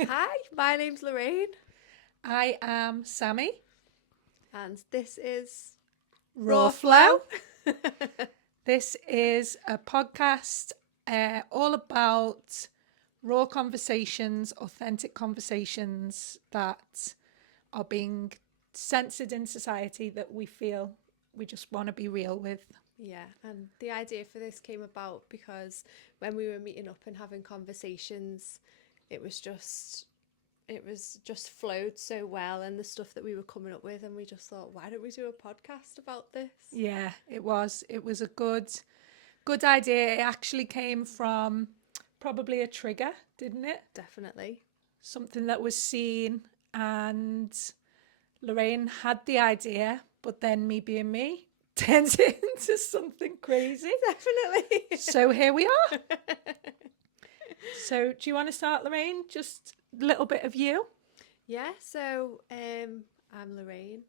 Hi, my name's Lorraine, I am Sammy. and this is Raw Raw Flow. Flow. This is a podcast all about raw conversations, authentic conversations that are being censored in society that we feel we just want to be real with. Yeah, and the idea for this came about because when we were meeting up and having conversations, it was just it was just flowed so well, and the stuff that we were coming up with, and we just thought, why don't we do a podcast about this? Yeah, it was. It was a good idea. It actually came from probably a trigger, didn't it? Definitely. Something that was seen, and Lorraine had the idea, but then me being me turns it into something crazy. Definitely. So here we are. So do you want to start, Lorraine? Just a little bit of you. Yeah, so I'm Lorraine.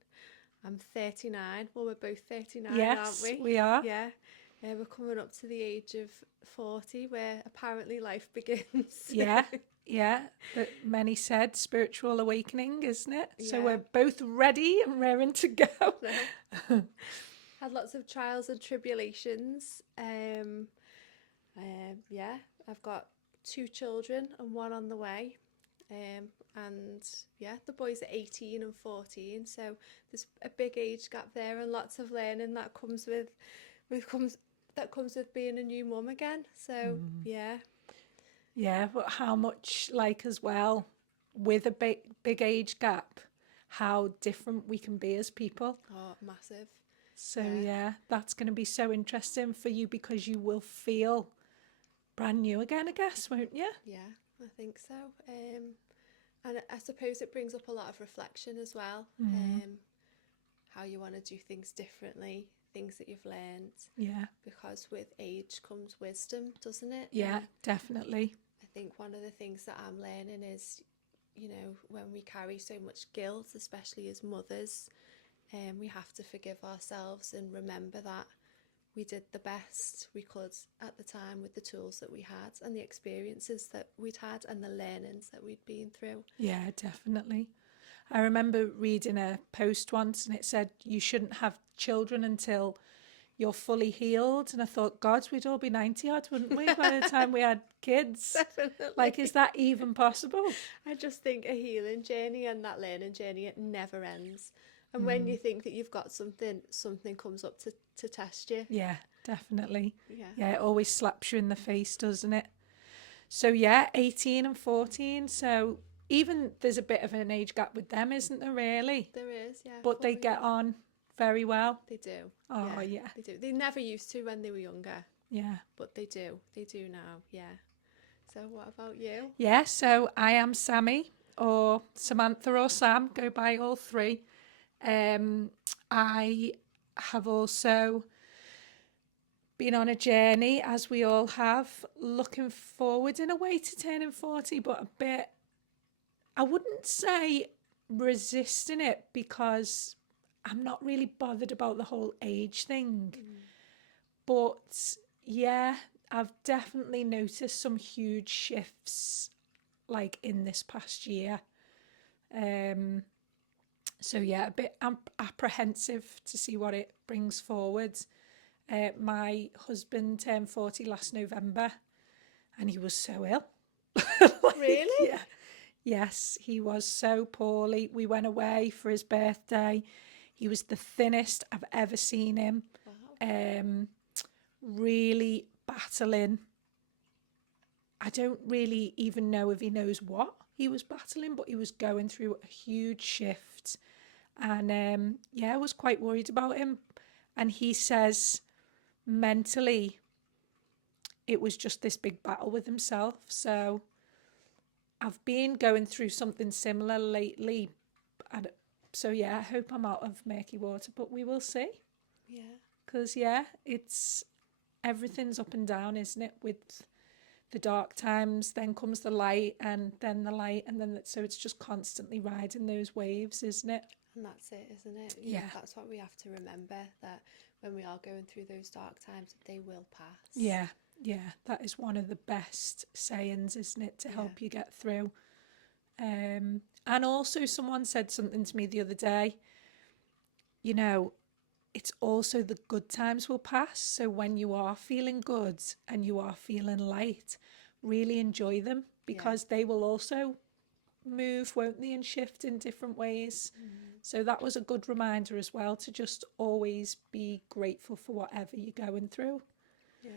I'm 39. Well, we're both 39, aren't Yes, we? we are. Yeah. We're coming up to the age of 40 where apparently life begins. Yeah, yeah. That many said spiritual awakening, isn't it? So we're Yeah. both ready and raring to go. No. Had lots of trials and tribulations. Yeah, I've got two children and one on the way. And yeah, the boys are 18 and 14, so there's a big age gap there and lots of learning that comes that comes with being a new mum again. So yeah, Yeah, but how much like as well with a big age gap, how different we can be as people. oh, massive. So Yeah, yeah, that's going to be so interesting for you because you will feel brand new again, I guess, won't you? yeah, I think so. And I suppose it brings up a lot of reflection as well. Mm, How you want to do things differently, things that you've learned, yeah, because with age comes wisdom, doesn't it? yeah, And definitely. I think one of the things that I'm learning is, when we carry so much guilt, especially as mothers, we have to forgive ourselves and remember that we did the best we could at the time with the tools that we had and the experiences that we'd had and the learnings that we'd been through. Yeah, definitely. I remember reading a post once and it said you shouldn't have children until you're fully healed. And I thought, God, we'd all be 90 odd, wouldn't we, by the time we had kids? Like, is Definitely. that even possible? I just think a healing journey and that learning journey, it never ends. And when Mm, you think that you've got something, something comes up to test you. yeah, definitely. Yeah. Yeah, it always slaps you in the face, doesn't it? So yeah, 18 and 14. So even there's a bit of an age gap with them, isn't there really? There is, yeah, But they 4 years. get on very well. They do. Oh Yeah, yeah. they do. They never used to when they were younger, Yeah. but they do. They do now, yeah. So what about you? Yeah, so I am Sammy or Samantha or Sam, go by all three. Um I have also been on a journey, as we all have, looking forward in a way to turning 40, but a bit, I wouldn't say resisting it because I'm not really bothered about the whole age thing. Mm. But yeah, I've definitely noticed some huge shifts like in this past year. Um, so yeah, a bit apprehensive to see what it brings forward. My husband turned 40 last November and he was so ill. Like, Really? yeah, yes, he was so poorly. We went away for his birthday. He was the thinnest I've ever seen him. Wow. Um, really battling. I don't really even know if he knows what he was battling, but he was going through a huge shift. And yeah, I was quite worried about him. And he says mentally, it was just this big battle with himself. So I've been going through something similar lately. And so, yeah, I hope I'm out of murky water, but we will see. Yeah. Because, yeah, it's everything's up and down, isn't it? With the dark times, then comes the light, and then the light, and then so it's just constantly riding those waves, isn't it? And that's it, isn't it? Yeah. That's what we have to remember, that when we are going through those dark times, they will pass. Yeah. Yeah. That is one of the best sayings, isn't it? To Yeah. help you get through. And also someone said something to me the other day, you know, it's also the good times will pass. So when you are feeling good and you are feeling light, really enjoy them, Yeah. because they will also move, won't they, and shift in different ways. So that was a good reminder as well, to just always be grateful for whatever you're going through. Yeah.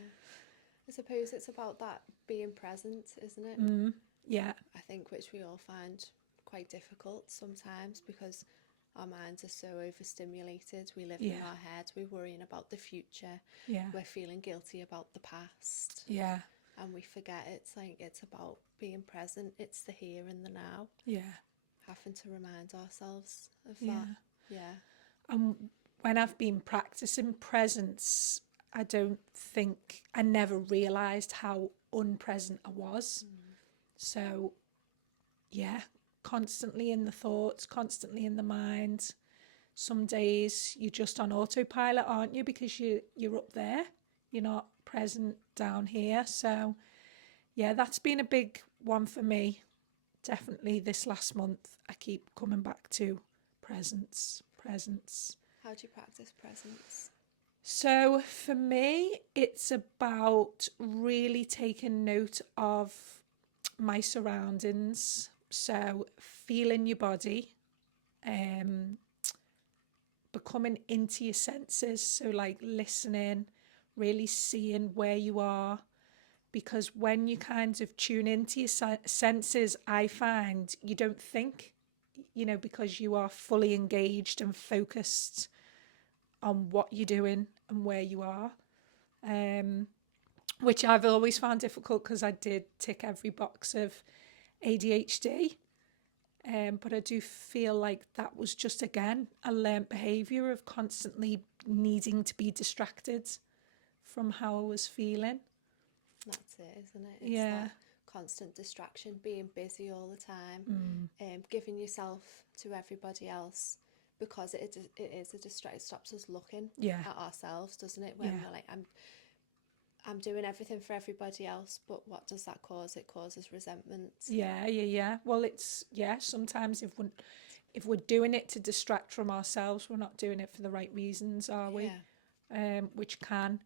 I suppose it's about that being present, isn't it? Yeah, I think which we all find quite difficult sometimes because our minds are so overstimulated. We live in yeah, our heads, we're worrying about the future, yeah, we're feeling guilty about the past, yeah, and we forget it's like it's about being present, it's the here and the now, yeah, having to remind ourselves of that. yeah. Yeah. And when I've been practicing presence, I don't think I never realised how unpresent I was. So, yeah, constantly in the thoughts, constantly in the mind. Some days you're just on autopilot, aren't you? Because you're up there, you're not present down here. So, yeah, that's been a big one for me. Definitely this last month, I keep coming back to presence, presence. How do you practice presence? So for me, it's about really taking note of my surroundings. So feeling your body, um, becoming into your senses. So like listening, really seeing where you are. Because when you kind of tune into your senses, I find you don't think, because you are fully engaged and focused on what you're doing and where you are. Which I've always found difficult because I did tick every box of ADHD. But I do feel like that was just, again, a learnt behaviour of constantly needing to be distracted from how I was feeling. That's it, isn't it? It's Yeah. that constant distraction, being busy all the time, giving yourself to everybody else because it is a distraction. It stops us looking Yeah. at ourselves, doesn't it? When Yeah. we're like, I'm doing everything for everybody else, but what does that cause? It causes resentment. Yeah. Well, sometimes if we're doing it to distract from ourselves, we're not doing it for the right reasons, are we? Yeah. Which can.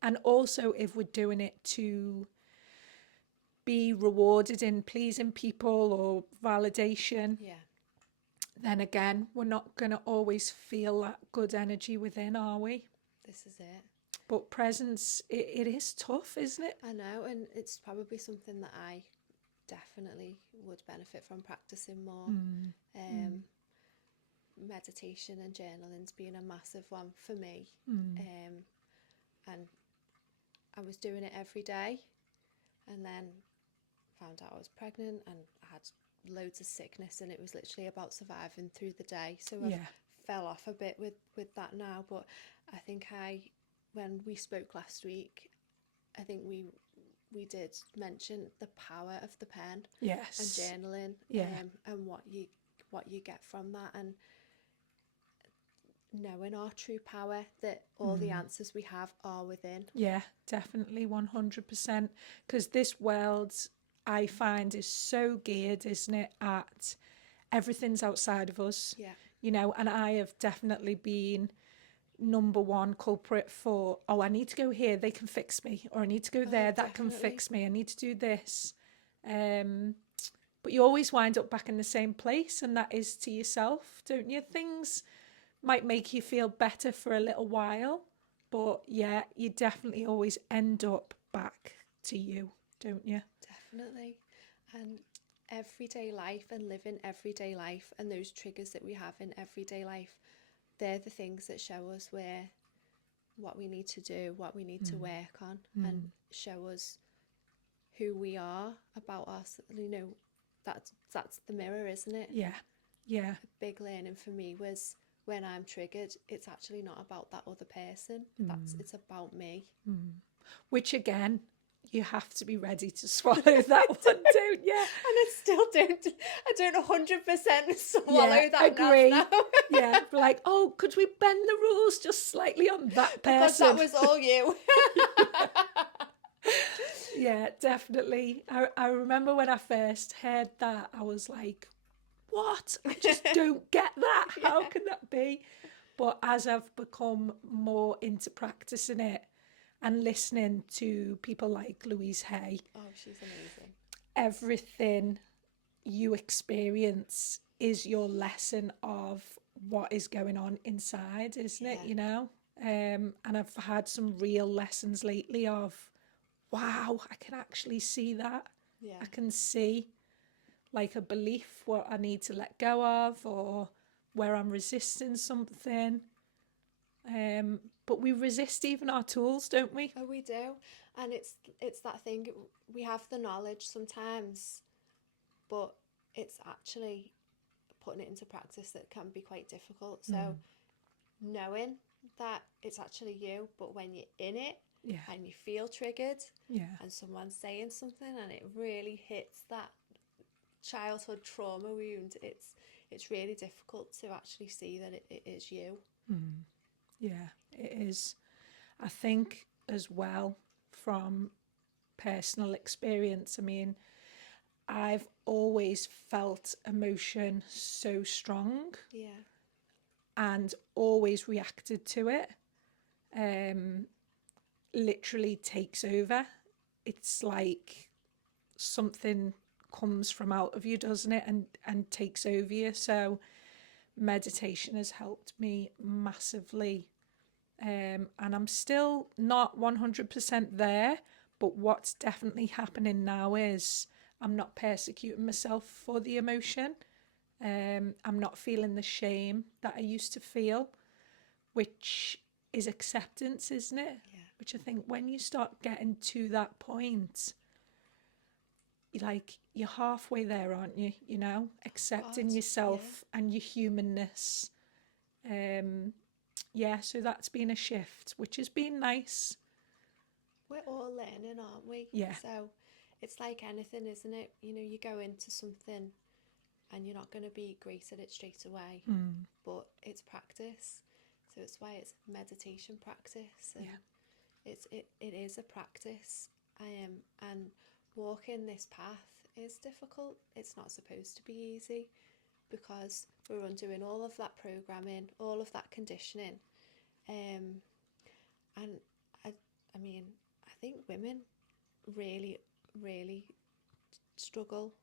And also, if we're doing it to be rewarded in pleasing people or validation, Yeah. then again, we're not going to always feel that good energy within, are we? This is it. But presence, it is tough, isn't it? I know, and it's probably something that I definitely would benefit from practicing more. Meditation and journaling's been a massive one for me. And I was doing it every day, and then found out I was pregnant and I had loads of sickness, and it was literally about surviving through the day. So I've fell off a bit with that now. But I think when we spoke last week, I think we did mention the power of the pen. Yes. And journaling. Yeah. And what you get from that, and knowing our true power, that all the answers we have are within. Yeah, definitely 100%. Because this world, I find, is so geared, isn't it, at everything's outside of us. Yeah. And I have definitely been number one culprit for, oh, I need to go here, they can fix me, or I need to go there, that can fix me, I need to do this. But you always wind up back in the same place, and that is to yourself, don't you? Things might make you feel better for a little while, but yeah, you definitely always end up back to you, don't you? Definitely. And everyday life and living everyday life, and those triggers that we have in everyday life, they're the things that show us what we need to do, what we need to work on, and show us who we are about us. That's the mirror, isn't it? Yeah. A big learning for me was, when I'm triggered, it's actually not about that other person. It's about me. Which, again, you have to be ready to swallow that one, don't you? And I still don't. I don't 100% swallow that agree. now. Yeah, like, oh, could we bend the rules just slightly on that person? Because that was all you. Yeah, definitely. I remember when I first heard that, I was like, what? I just don't get that. How Yeah. can that be? But as I've become more into practicing it and listening to people like Louise Hay, Oh, she's amazing. everything you experience is your lesson of what is going on inside, isn't it? Yeah. You know? And I've had some real lessons lately of, wow, I can actually see that. Yeah. I can see like a belief what I need to let go of or where I'm resisting something. But we resist even our tools, don't we? Oh, we do. And it's that thing, we have the knowledge sometimes, but it's actually putting it into practice that can be quite difficult. So Mm. knowing that it's actually you, but when you're in it Yeah, and you feel triggered yeah, and someone's saying something and it really hits that childhood trauma wound, it's really difficult to actually see that it is you. mm. Yeah, it is. I think as well from personal experience, I mean, I've always felt emotion so strong Yeah. and always reacted to it. Um, Literally takes over. It's like something comes from out of you, doesn't it? And takes over you. So meditation has helped me massively. And I'm still not 100% there, but what's definitely happening now is I'm not persecuting myself for the emotion. I'm not feeling the shame that I used to feel, which is acceptance, isn't it? Yeah. Which I think when you start getting to that point, you're halfway there, aren't you? You know, God. accepting Yeah. yourself and your humanness. Um, yeah, so that's been a shift, which has been nice. We're all learning, aren't we? Yeah. So it's like anything, isn't it? You know, you go into something and you're not going to be great at it straight away, Mm. but it's practice. So it's why it's meditation practice, and Yeah. it is a practice. And walking this path is difficult. It's not supposed to be easy because we're undoing all of that programming, all of that conditioning. Um, and I, I mean, I think women really, really struggle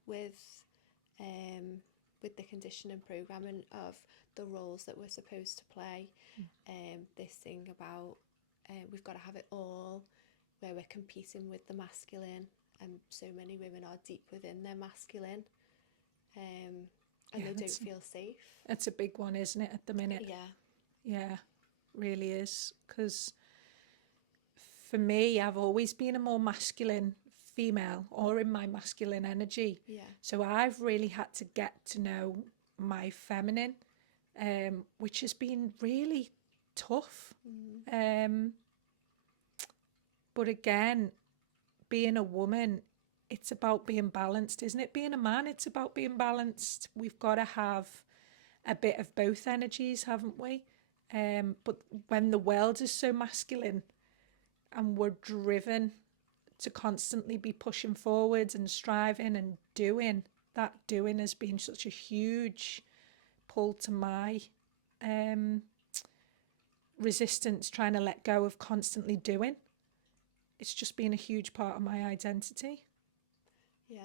um, with the conditioning programming of the roles that we're supposed to play. This thing about we've got to have it all, where we're competing with the masculine, and so many women are deep within their masculine, um, and Yeah, they don't feel safe. that's a big one, isn't it, at the minute? Yeah, Yeah, really is. Because for me, I've always been a more masculine female or in my masculine energy. yeah, So I've really had to get to know my feminine, which has been really tough. mm, Um, but again, being a woman, it's about being balanced, isn't it? Being a man, it's about being balanced. We've got to have a bit of both energies, haven't we? But when the world is so masculine and we're driven to constantly be pushing forwards and striving and doing, that doing has been such a huge pull to my um, resistance, trying to let go of constantly doing. It's just been a huge part of my identity. yeah.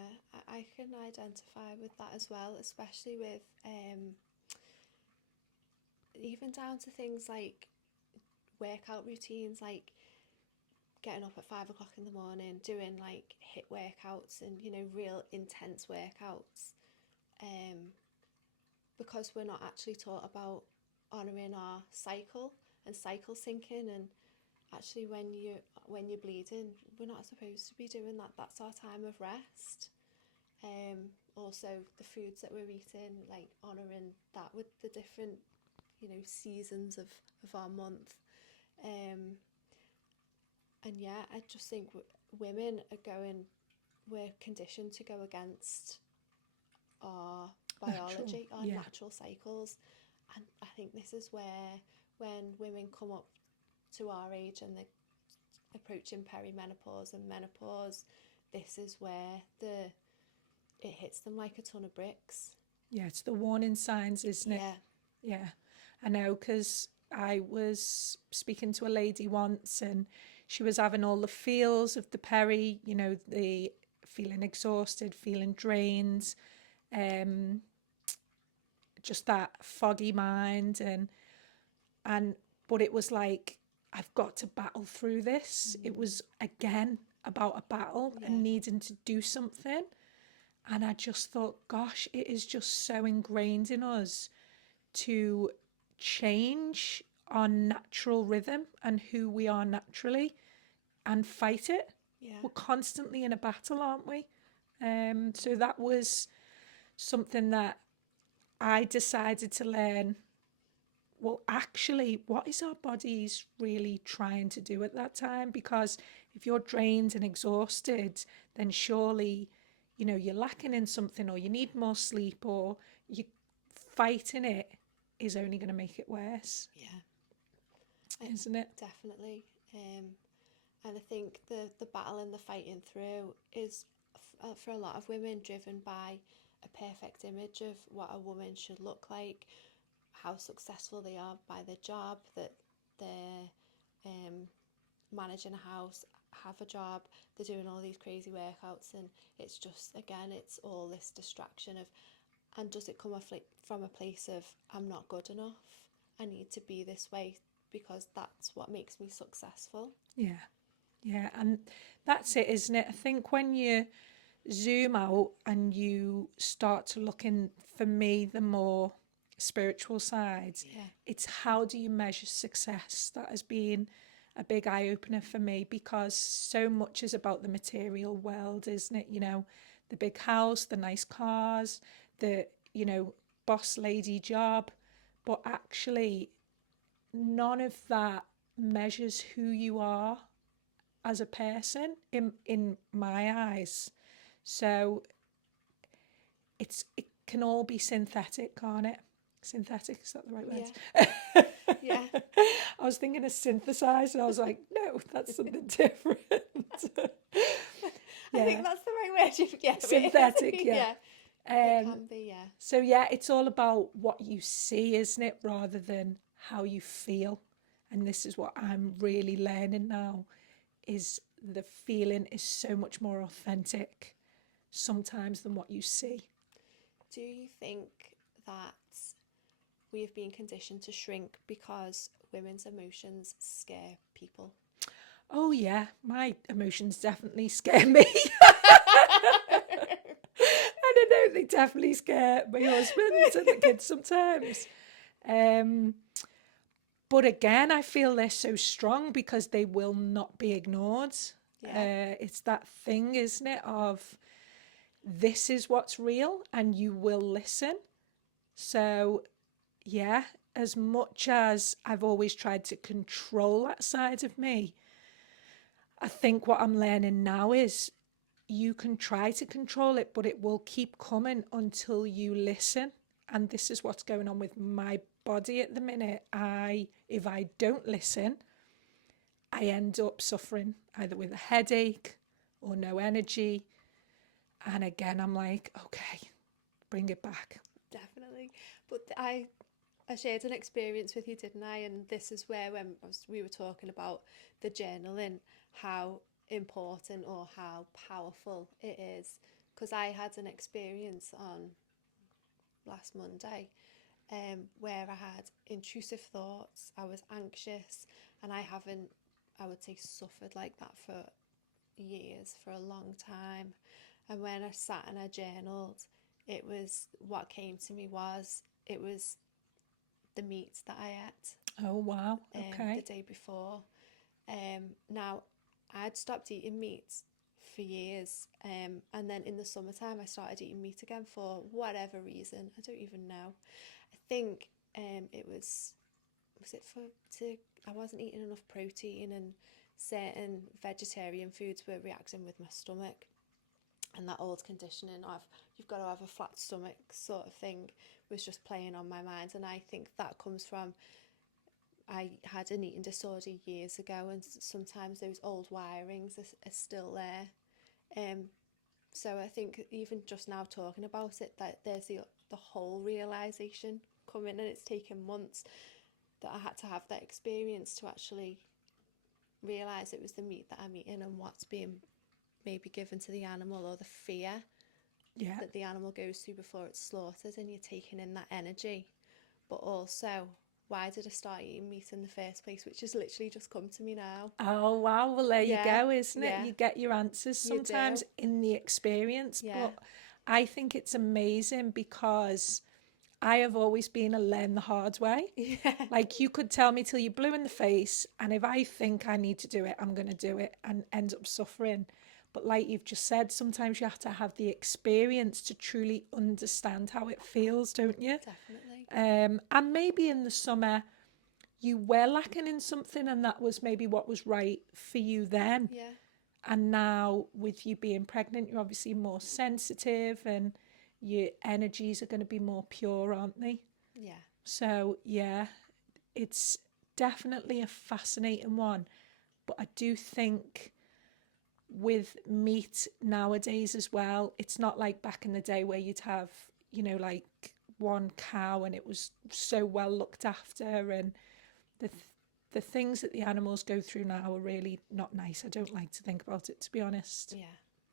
I can identify with that as well, especially with even down to things like workout routines, like getting up at 5 o'clock in the morning, doing like hit workouts and real intense workouts, um, because we're not actually taught about honouring our cycle and cycle syncing, and actually when you're bleeding, we're not supposed to be doing that. That's our time of rest. Also the foods that we're eating, like honouring that with the different seasons of our month. Um, and yeah, I just think women are going, we're conditioned to go against our Natural, biology, our yeah. natural cycles. And I think this is where, when women come up to our age and they're approaching perimenopause and menopause, this is where it hits them like a ton of bricks. Yeah, it's the warning signs, isn't it? Yeah, Yeah, I know, because I was speaking to a lady once and she was having all the feels of the peri, you know, the feeling exhausted, feeling drained, um, just that foggy mind and but it was like I've got to battle through this. It was again about a battle yeah, and needing to do something. And I just thought, gosh, it is just so ingrained in us to change our natural rhythm and who we are naturally and fight it. yeah, We're constantly in a battle, aren't we? So that was something that I decided to learn. Well, actually, what is our bodies really trying to do at that time? Because if you're drained and exhausted, then surely, you know, you're lacking in something or you need more sleep or you fighting it is only going to make it worse, yeah. isn't it? Definitely. And I think the battle and the fighting through is for a lot of women driven by a perfect image of what a woman should look like, how successful they are by their job, that they're um, managing a house, have a job, they're doing all these crazy workouts, and it's just, again, it's all this distraction of, and does it come from a place of, I'm not good enough, I need to be this way because that's what makes me successful. Yeah, yeah. And that's it, isn't it? I think when you zoom out and you start to look in, for me, the more spiritual side, Yeah, it's how do you measure success? That has been a big eye opener for me because so much is about the material world, isn't it? You know, the big house, the nice cars, the, you know, boss lady job. But actually, none of that measures who you are as a person in my eyes. So it can all be synthetic, can't it? Synthetic, is that the right yeah, word? yeah. I was thinking of synthesize and I was like, no, that's something different. I Yeah, think that's the right word. Yeah, it synthetic, is. yeah. Yeah, it Um, can be. Yeah, so yeah, it's all about what you see, isn't it, rather than how you feel. And this is what I'm really learning now is the feeling is so much more authentic sometimes than what you see. do you think that we have been conditioned to shrink because women's emotions scare people? Oh yeah, my emotions definitely scare me. I don't know, they definitely scare my husband and the kids sometimes. Um, but again, I feel they're so strong because they will not be ignored. Yeah, It's that thing, isn't it, of this is what's real and you will listen. So, yeah, as much as I've always tried to control that side of me, I think what I'm learning now is you can try to control it, but it will keep coming until you listen. And this is what's going on with my body at the minute. If I don't listen, I end up suffering either with a headache or no energy. And again, I'm like, okay, bring it back. definitely. But I shared an experience with you, didn't I? And this is where when we were talking about the journaling, how important or how powerful it is. Because I had an experience on last Monday where I had intrusive thoughts, I was anxious, and I haven't, I would say, suffered like that for years, for a long time. And when I sat and I journaled, it was what came to me was it was the meat that I ate Oh, wow. the Okay. day before. Now, I'd stopped eating meat for years, and then in the summertime, I started eating meat again for whatever reason. I don't even know. I think it was it for to I wasn't eating enough protein and certain vegetarian foods were reacting with my stomach, and that old conditioning of you've got to have a flat stomach sort of thing was just playing on my mind. And I think that comes from I had an eating disorder years ago, and sometimes those old wirings are still there. Um, so I think even just now talking about it, that there's the whole realization coming, and it's taken months that I had to have that experience to actually realize it was the meat that I'm eating and what's being maybe given to the animal, or the fear Yeah. that the animal goes through before it's slaughtered, and you're taking in that energy. But also, why did I start eating meat in the first place, which has literally just come to me now. Oh, wow. Well, there you Yeah, go, isn't it? yeah, You get your answers you sometimes do. in the experience. Yeah, But I think it's amazing because I have always been a learn the hard way. yeah, Like, you could tell me till you're blue in the face, and if I think I need to do it, I'm going to do it and end up suffering. But like you've just said, sometimes you have to have the experience to truly understand how it feels, don't you? definitely. And maybe in the summer you were lacking in something, and that was maybe what was right for you then. Yeah, And now, with you being pregnant, you're obviously more sensitive, and your energies are going to be more pure, aren't they? yeah, So, yeah, it's definitely a fascinating one. But I do think with meat nowadays as well, it's not like back in the day where you'd have, like one cow and it was so well looked after, and the the things that the animals go through now are really not nice. I don't like to think about it, to be honest. yeah.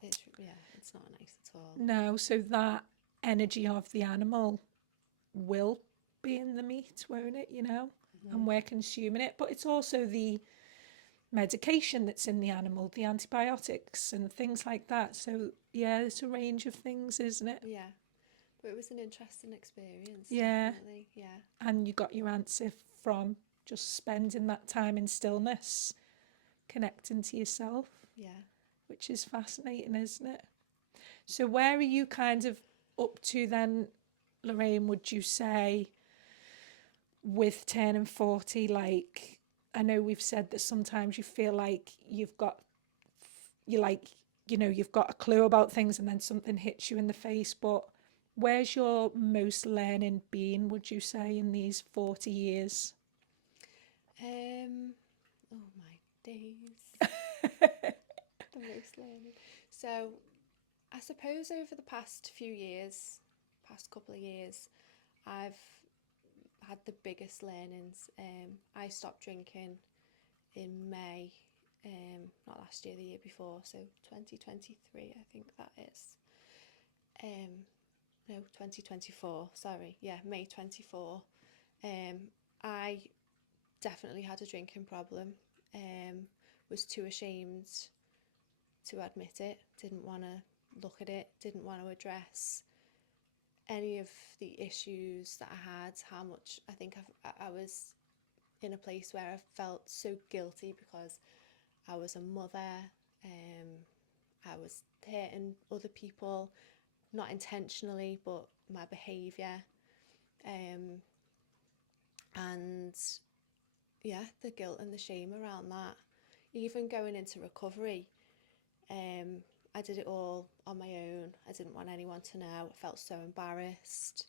It's not nice at all. No, so that energy of the animal will be in the meat, won't it? Hmm. And we're consuming it. But it's also the medication that's in the animal, the antibiotics and things like that. So, yeah, it's a range of things, isn't it? Yeah, but it was an interesting experience, Yeah. definitely. Yeah, And you got your answer from just spending that time in stillness, connecting to yourself, yeah. which is fascinating, isn't it? So, where are you kind of up to then, Lorraine, would you say, with turning 40? Like, I know we've said that sometimes you feel like you like, you've got a clue about things and then something hits you in the face. But where's your most learning been, would you say, in these 40 years? Um, oh my days, the most learning. So I suppose over the past few years, past couple of years, I've had the biggest learnings. I stopped drinking in May, not last year, the year before, so 2023, I think that is. Um, no, 2024, sorry, yeah, May 24. Um, I definitely had a drinking problem, was too ashamed to admit it, didn't want to look at it, didn't want to address any of the issues that I had, how much I think I was in a place where I felt so guilty because I was a mother, um, I was hurting other people, not intentionally, but my behaviour, um, and yeah, the guilt and the shame around that. Even going into recovery, um, I did it all on my own. I didn't want anyone to know. I felt so embarrassed.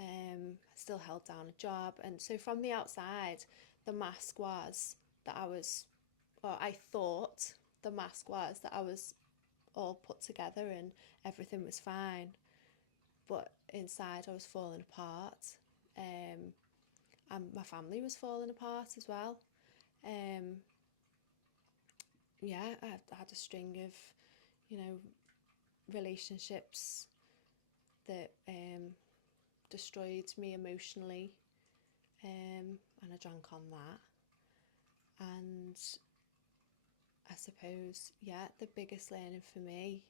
I still held down a job, and so from the outside, the mask was that I was, or I thought the mask was that I was all put together and everything was fine, but inside I was falling apart, um, and my family was falling apart as well. Um, yeah, I had a string of, you know, relationships that destroyed me emotionally, and I drank on that. And I suppose, yeah, the biggest learning for me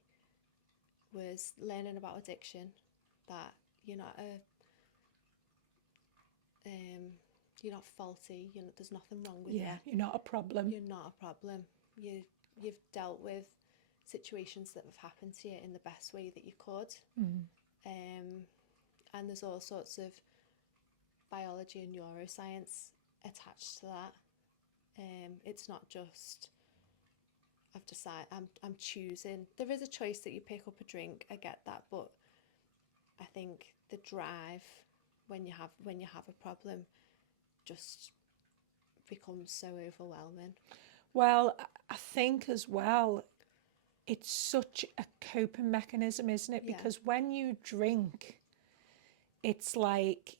was learning about addiction. That you're not a, um, you're not faulty. There's nothing wrong with you. Yeah, you're not a problem. You're not a problem. You've dealt with situations that have happened to you in the best way that you could. Mm. Um, and there's all sorts of biology and neuroscience attached to that. It's not just I've decided I'm choosing. There is a choice that you pick up a drink. I get that, but I think the drive when you have a problem just becomes so overwhelming. Well, I think as well, it's such a coping mechanism, isn't it? Yeah. Because when you drink, it's like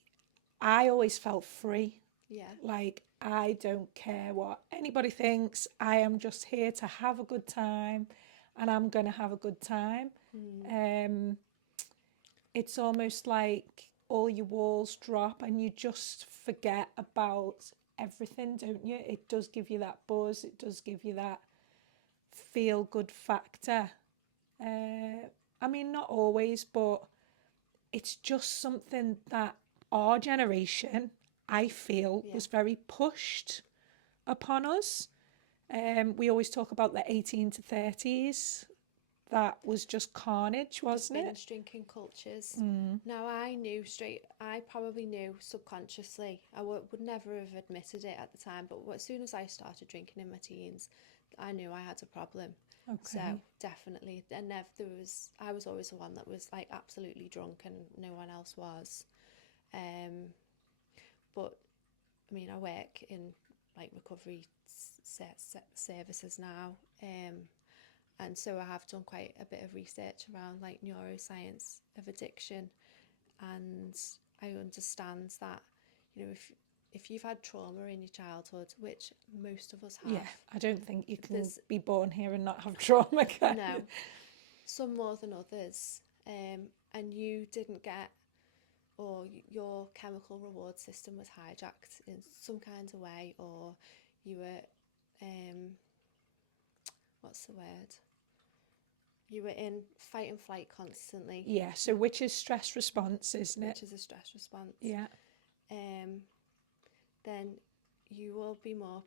I always felt free. Yeah. Like, I don't care what anybody thinks. I am just here to have a good time, and I'm going to have a good time. It's almost like all your walls drop and you just forget about everything, don't you? It does give you that buzz, it does give you that feel good factor. I mean, not always, but it's just something that our generation, I feel, Yeah. was very pushed upon us. We always talk about the 18 to 30s. That was just carnage, The wasn't it? binge drinking cultures. Now, I probably knew subconsciously. I would never have admitted it at the time, but as soon as I started drinking in my teens, I knew I had a problem. So Okay. definitely, and I was always the one that was like absolutely drunk and no one else was. Um, but I mean, I work in like recovery services now. And so I have done quite a bit of research around like neuroscience of addiction, and I understand that, you know, if you've had trauma in your childhood, which most of us Yeah, have, I don't think you can there's be born here and not have trauma, can you? no, some more than others, and you didn't get, or your chemical reward system was hijacked in some kind of way, or you were, what's the word? You were in fight and flight constantly, Yeah, so which is stress response, isn't it? which is a stress response. Yeah, Um, then you will be more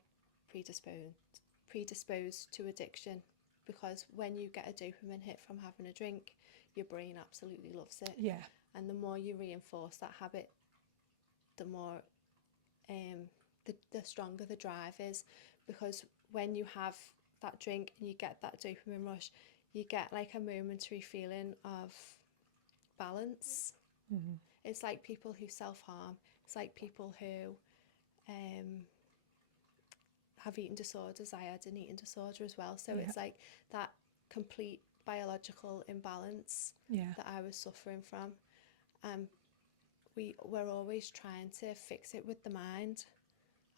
predisposed to addiction, because when you get a dopamine hit from having a drink, your brain absolutely loves it, yeah, and the more you reinforce that habit, the more the stronger the drive is, because when you have that drink and you get that dopamine rush, you get like a momentary feeling of balance. It's like people who self-harm. It's like people who um, have eating disorders. I had an eating disorder as well. So yeah, it's like that complete biological imbalance yeah, that I was suffering from. Um, we're always trying to fix it with the mind,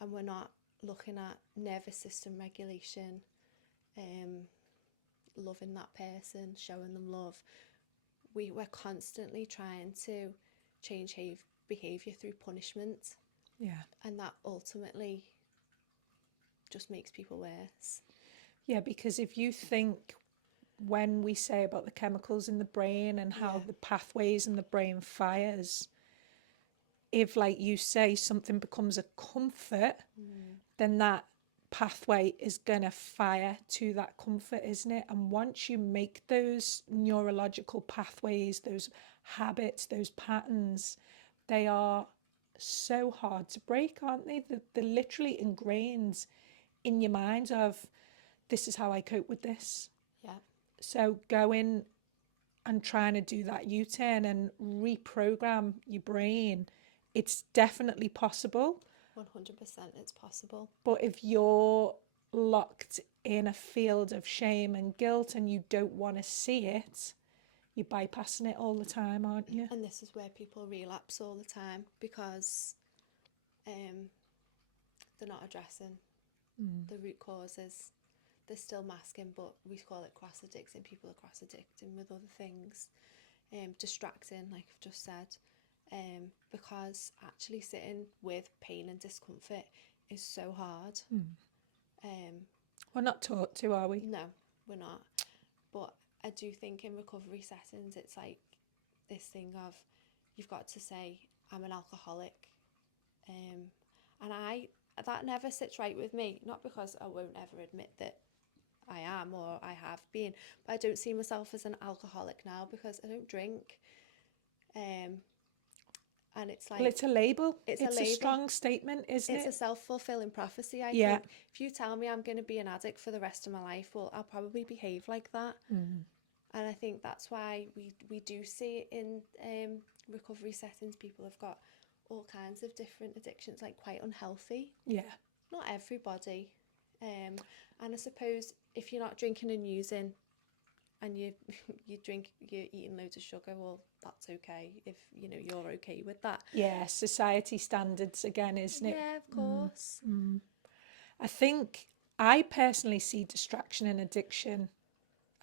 and we're not looking at nervous system regulation, um, loving that person, showing them love. We're constantly trying to change behaviour through punishment, yeah. and that ultimately just makes people worse. Yeah, because if you think when we say about the chemicals in the brain and how Yeah. the pathways in the brain fires, if, like you say, something becomes a comfort, then that pathway is going to fire to that comfort, isn't it? And once you make those neurological pathways, those habits, those patterns, they are so hard to break, aren't they? They're literally ingrained in your mind of, this is how I cope with this. Yeah. So going and trying to do that U-turn and reprogram your brain, it's definitely possible. 100% it's possible. But if you're locked in a field of shame and guilt and you don't want to see it, you're bypassing it all the time, aren't you? And this is where people relapse all the time, because um, they're not addressing the root causes. They're still masking, but we call it cross addicting. People are cross addicting with other things, distracting, like I've just said, because actually sitting with pain and discomfort is so hard. We're not taught to, are we? No, we're not. But I do think in recovery settings, it's like this thing of, you've got to say, I'm an alcoholic. And that never sits right with me, not because I won't ever admit that I am or I have been, but I don't see myself as an alcoholic now because I don't drink. And it's Well, it's like, a label. it's a It's a label. strong statement, isn't It's a it? self-fulfilling prophecy, I Yeah. think. If you tell me I'm going to be an addict for the rest of my life, well, I'll probably behave like that. And I think that's why we do see in recovery settings, people have got all kinds of different addictions, like quite unhealthy. Yeah. not everybody. And I suppose if you're not drinking and using, and you're eating loads of sugar, well, that's okay if you're okay with that. Yeah, society standards again, isn't it? Yeah, of course. I think I personally see distraction and addiction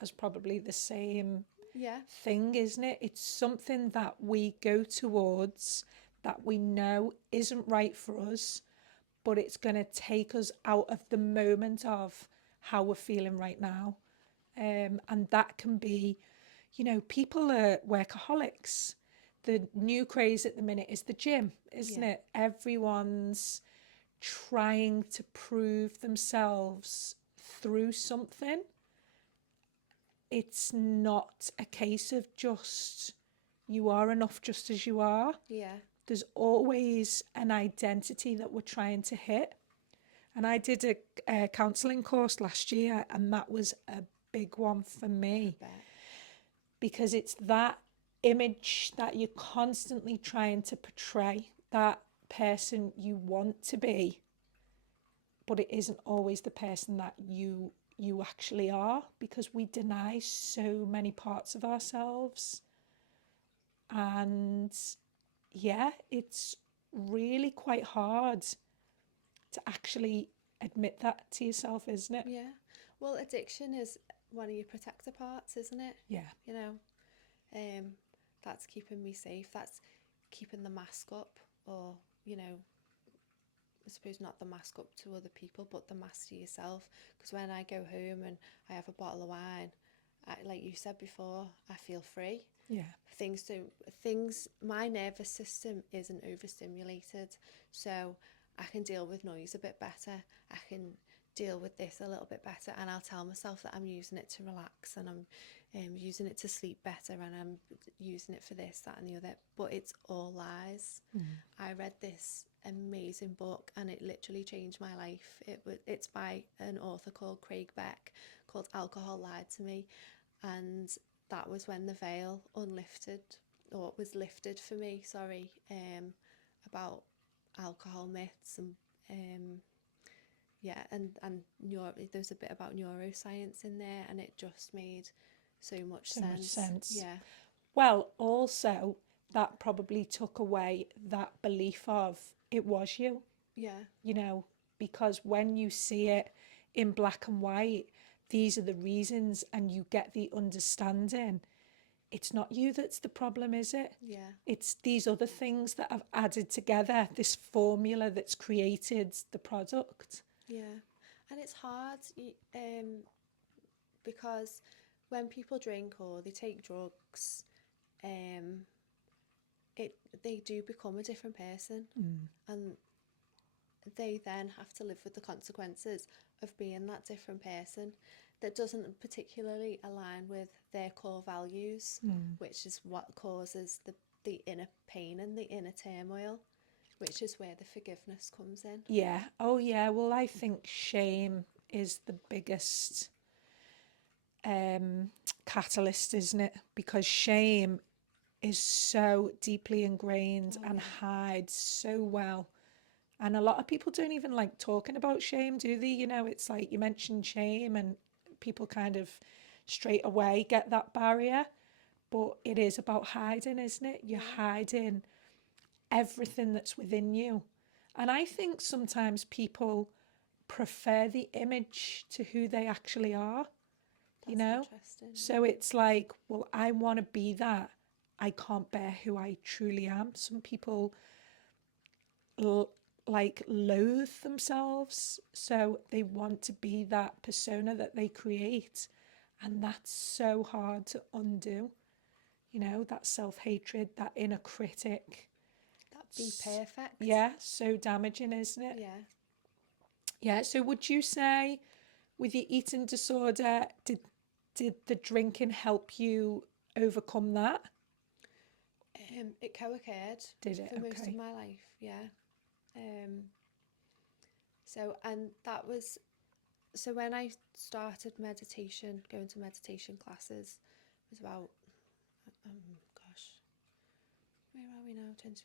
as probably the same Yeah, thing, isn't it? It's something that we go towards that we know isn't right for us, but it's going to take us out of the moment of how we're feeling right now. And that can be, people are workaholics. The new craze at the minute is the gym, isn't yeah, it? Everyone's trying to prove themselves through something. It's not a case of just you are enough just as you are. yeah, There's always an identity that we're trying to hit. And I did a counselling course last year, and that was a big one for me bet. because it's that image that you're constantly trying to portray, that person you want to be, but it isn't always the person that you actually are, because we deny so many parts of ourselves. And yeah, it's really quite hard to actually admit that to yourself, isn't it? Yeah. Well, addiction is one of your protector parts, isn't it? Yeah. You know, um, that's keeping me safe. That's keeping the mask up, or I suppose not the mask up to other people, but the mask to yourself. Because when I go home and I have a bottle of wine, like you said before, I feel free. Yeah. My nervous system isn't overstimulated, so I can deal with noise a bit better. I can deal with this a little bit better, and I'll tell myself that I'm using it to relax, and I'm using it to sleep better, and I'm using it for this, that and the other, but it's all lies. I read this amazing book and it literally changed my life. It's by an author called Craig Beck, called Alcohol Lied to Me, and that was when the veil was lifted for me, sorry, about alcohol myths, and yeah, and there's a bit about neuroscience in there, and it just made so much So much sense. sense. Yeah, Well, also, that probably took away that belief of it was you, yeah, you know, because when you see it in black and white, these are the reasons, and you get the understanding. It's not you that's the problem, is it? yeah, It's these other things that have added together, this formula that's created the product. yeah. And it's hard, because when people drink or they take drugs, um, they do become a different person, and they then have to live with the consequences of being that different person that doesn't particularly align with their core values, which is what causes the inner pain and the inner turmoil, which is where the forgiveness comes in. Yeah. Oh, yeah. Well, I think shame is the biggest catalyst, isn't it? Because shame is so deeply ingrained Oh and yeah, hides so well. And a lot of people don't even like talking about shame, do they? It's like you mentioned shame and people kind of straight away get that barrier. But it is about hiding, isn't it? You're yeah, hiding everything that's within you. And I think sometimes people prefer the image to who they actually are, you that's know? interesting. So it's like, well, I want to be that. I can't bear who I truly am. Some people like loathe themselves, so they want to be that persona that they create. And that's so hard to undo, that self-hatred, that inner critic. That be perfect. Yeah, so damaging, isn't it? Yeah. Yeah, so would you say with your eating disorder, did the drinking help you overcome that? It co-occurred Did it? for most of Okay. my life. Yeah. Um. So and that was so when I started meditation, going to meditation classes, it was about gosh, where are we now? 20,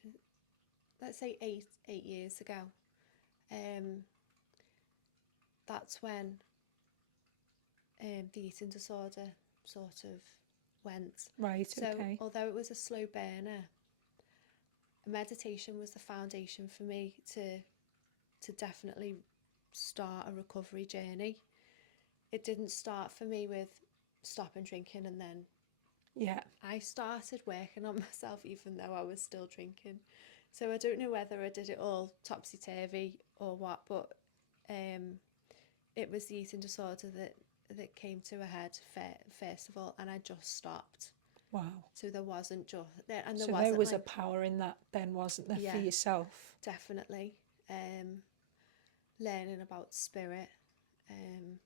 let's say eight years ago. Um, that's when the eating disorder sort of went. Right, So okay. although it was a slow burner, meditation was the foundation for me to definitely start a recovery journey. It didn't start for me with stopping drinking, and then Yeah. I started working on myself even though I was still drinking. So I don't know whether I did it all topsy-turvy or what, but um, it was the eating disorder that came to a head first of all, and I just stopped. Wow. So there wasn't just and there So there wasn't was a like, power in that then, wasn't there, for yeah, yourself? definitely. Um, Learning about spirit, um,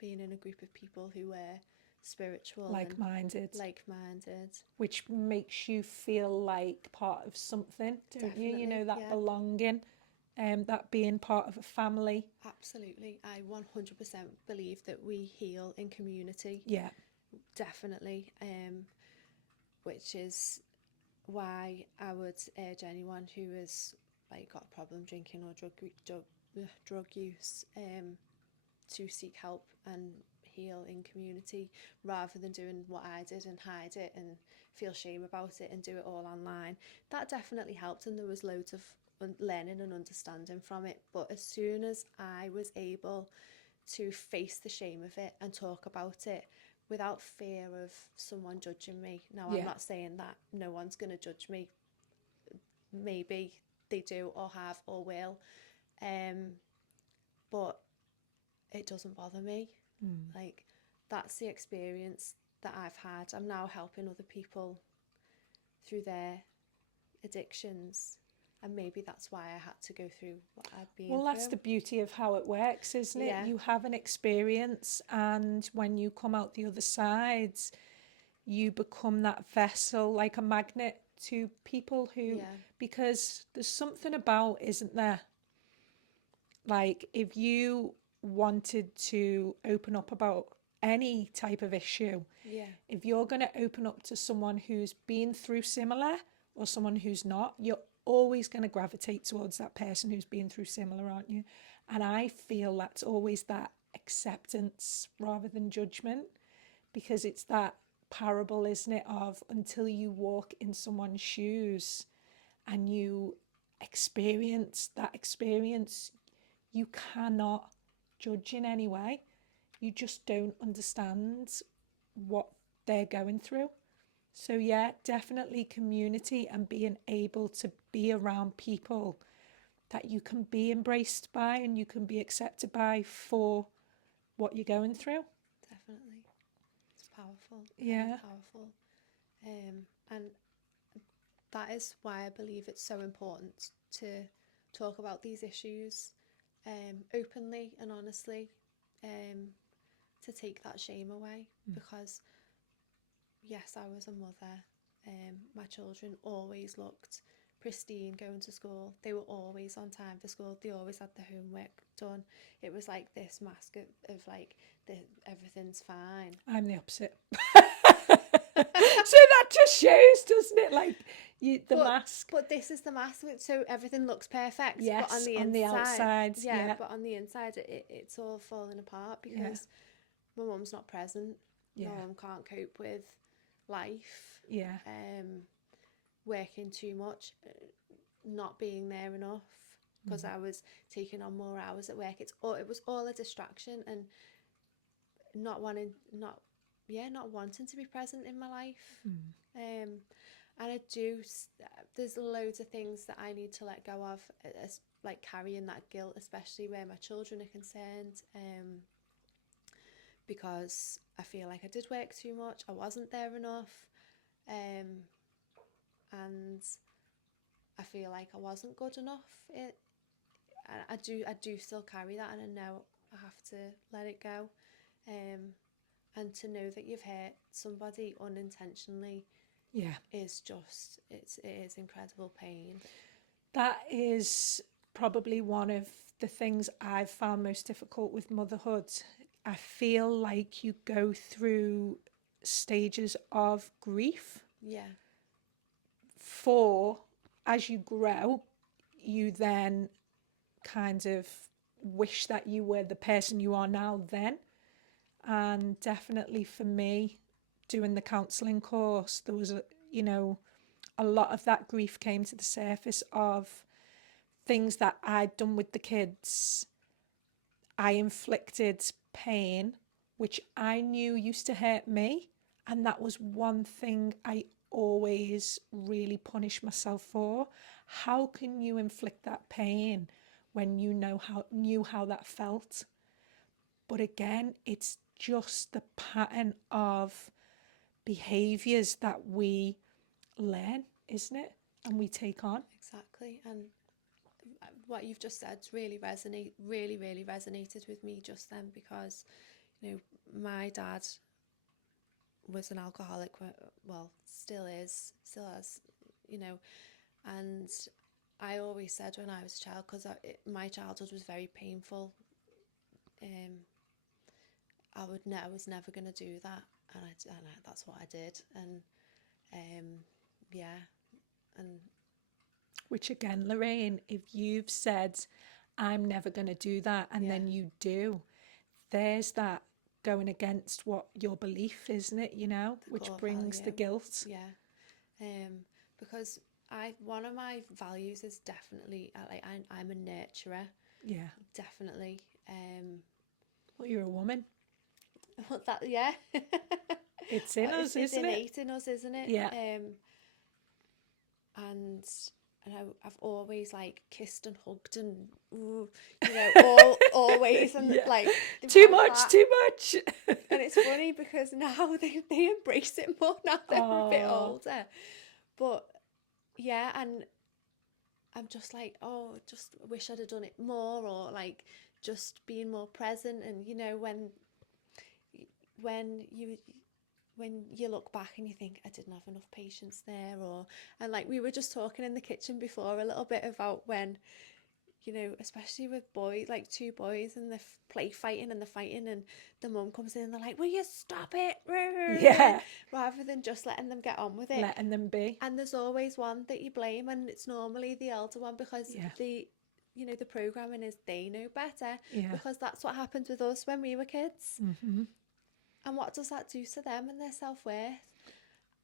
being in a group of people who were spiritual and Like-minded, like-minded. which makes you feel like part of something, don't you? You Definitely, know, that yeah, belonging, that being part of a family. absolutely. I 100% believe that we heal in community, Yeah. definitely. Which is why I would urge anyone who has like got a problem drinking or drug use, to seek help and heal in community rather than doing what I did and hide it and feel shame about it and do it all online. That definitely helped, and there was loads of learning and understanding from it. But as soon as I was able to face the shame of it and talk about it without fear of someone judging me. Now, I'm Yeah. not saying that no one's going to judge me. Maybe they do or have or will. Um, but it doesn't bother me. Mm. Like, that's the experience that I've had. I'm now helping other people through their addictions. And maybe that's why I had to go through what I'd been Well, that's through. the beauty of how it works, isn't it? Yeah, You have an experience, and when you come out the other side, you become that vessel, like a magnet to people who, yeah, because there's something about, isn't there? Like, if you wanted to open up about any type of issue, yeah, if you're going to open up to someone who's been through similar or someone who's not, you're always going to gravitate towards that person who's been through similar, aren't you? And I feel that's always that acceptance rather than judgment, because it's that parable, isn't it, of until you walk in someone's shoes and you experience that experience, you cannot judge in any way. You just don't understand what they're going through. So, yeah, definitely community and being able to be around people that you can be embraced by and you can be accepted by for what you're going through. definitely. It's powerful, very Yeah. powerful. And that is why I believe it's so important to talk about these issues, openly and honestly, um, to take that shame away. Because, yes, I was a mother. My children always looked pristine going to school. They were always on time for school. They always had their homework done. It was like this mask of like, everything's fine. I'm the opposite. So that just shows, doesn't it? Like the But mask. this is the mask, so everything looks perfect. But on Yes, the on the inside, outside. yeah, Yeah. but on the inside, it's all falling apart Yeah. because my mum's not present. My Yeah. mum can't cope with life, Yeah. um, working too much, not being there enough because I was taking on more hours at work. It was all a distraction and not wanting not wanting to be present in my life. Um, and there's loads of things that I need to let go of, like carrying that guilt, especially where my children are concerned, because I feel like I did work too much, I wasn't there enough, um, and I feel like I wasn't good enough. I do still carry that, and I know I have to let it go, and to know that you've hurt somebody unintentionally Yeah. is just it is incredible pain. That is probably one of the things I've found most difficult with motherhood. I feel like you go through stages of grief Yeah, for, as you grow, you then kind of wish that you were the person you are now then. And definitely for me, doing the counselling course, there was a lot of that grief came to the surface of things that I'd done with the kids. I inflicted pain, which I knew used to hurt me. And that was one thing I always really punished myself for. How can you inflict that pain when you knew how that felt? But again, it's just the pattern of behaviours that we learn, isn't it? And we take on. Exactly. And what you've just said really resonated with me just then, because my dad was an alcoholic, well, still has, and I always said when I was a child, because my childhood was very painful, I was never going to do that, and that's what I did. And yeah, and which again, Lorraine, if you've said, I'm never going to do that, and then you do, there's that going against what your belief, isn't it? Which brings the guilt. Yeah. Because one of my values is definitely, I'm a nurturer. Yeah. Definitely. Well, you're a woman. That, yeah. It's in us, it's isn't it? It's innate in us, isn't it? Yeah. And I've always kissed and hugged and always, and too much. And it's funny because now they embrace it more now they're a bit older. But yeah, and I'm just just wish I'd have done it more, or just being more present. And when you look back and you think, I didn't have enough patience there, and we were just talking in the kitchen before a little bit about when, especially with boys, two boys, and they're play fighting and they're fighting, and the mum comes in and they're like, will you stop it? Yeah. Rather than just letting them get on with it. Letting them be. And there's always one that you blame, and it's normally the elder one, because the programming is they know better, because that's what happened with us when we were kids. Mm-hmm. And what does that do to them and their self-worth?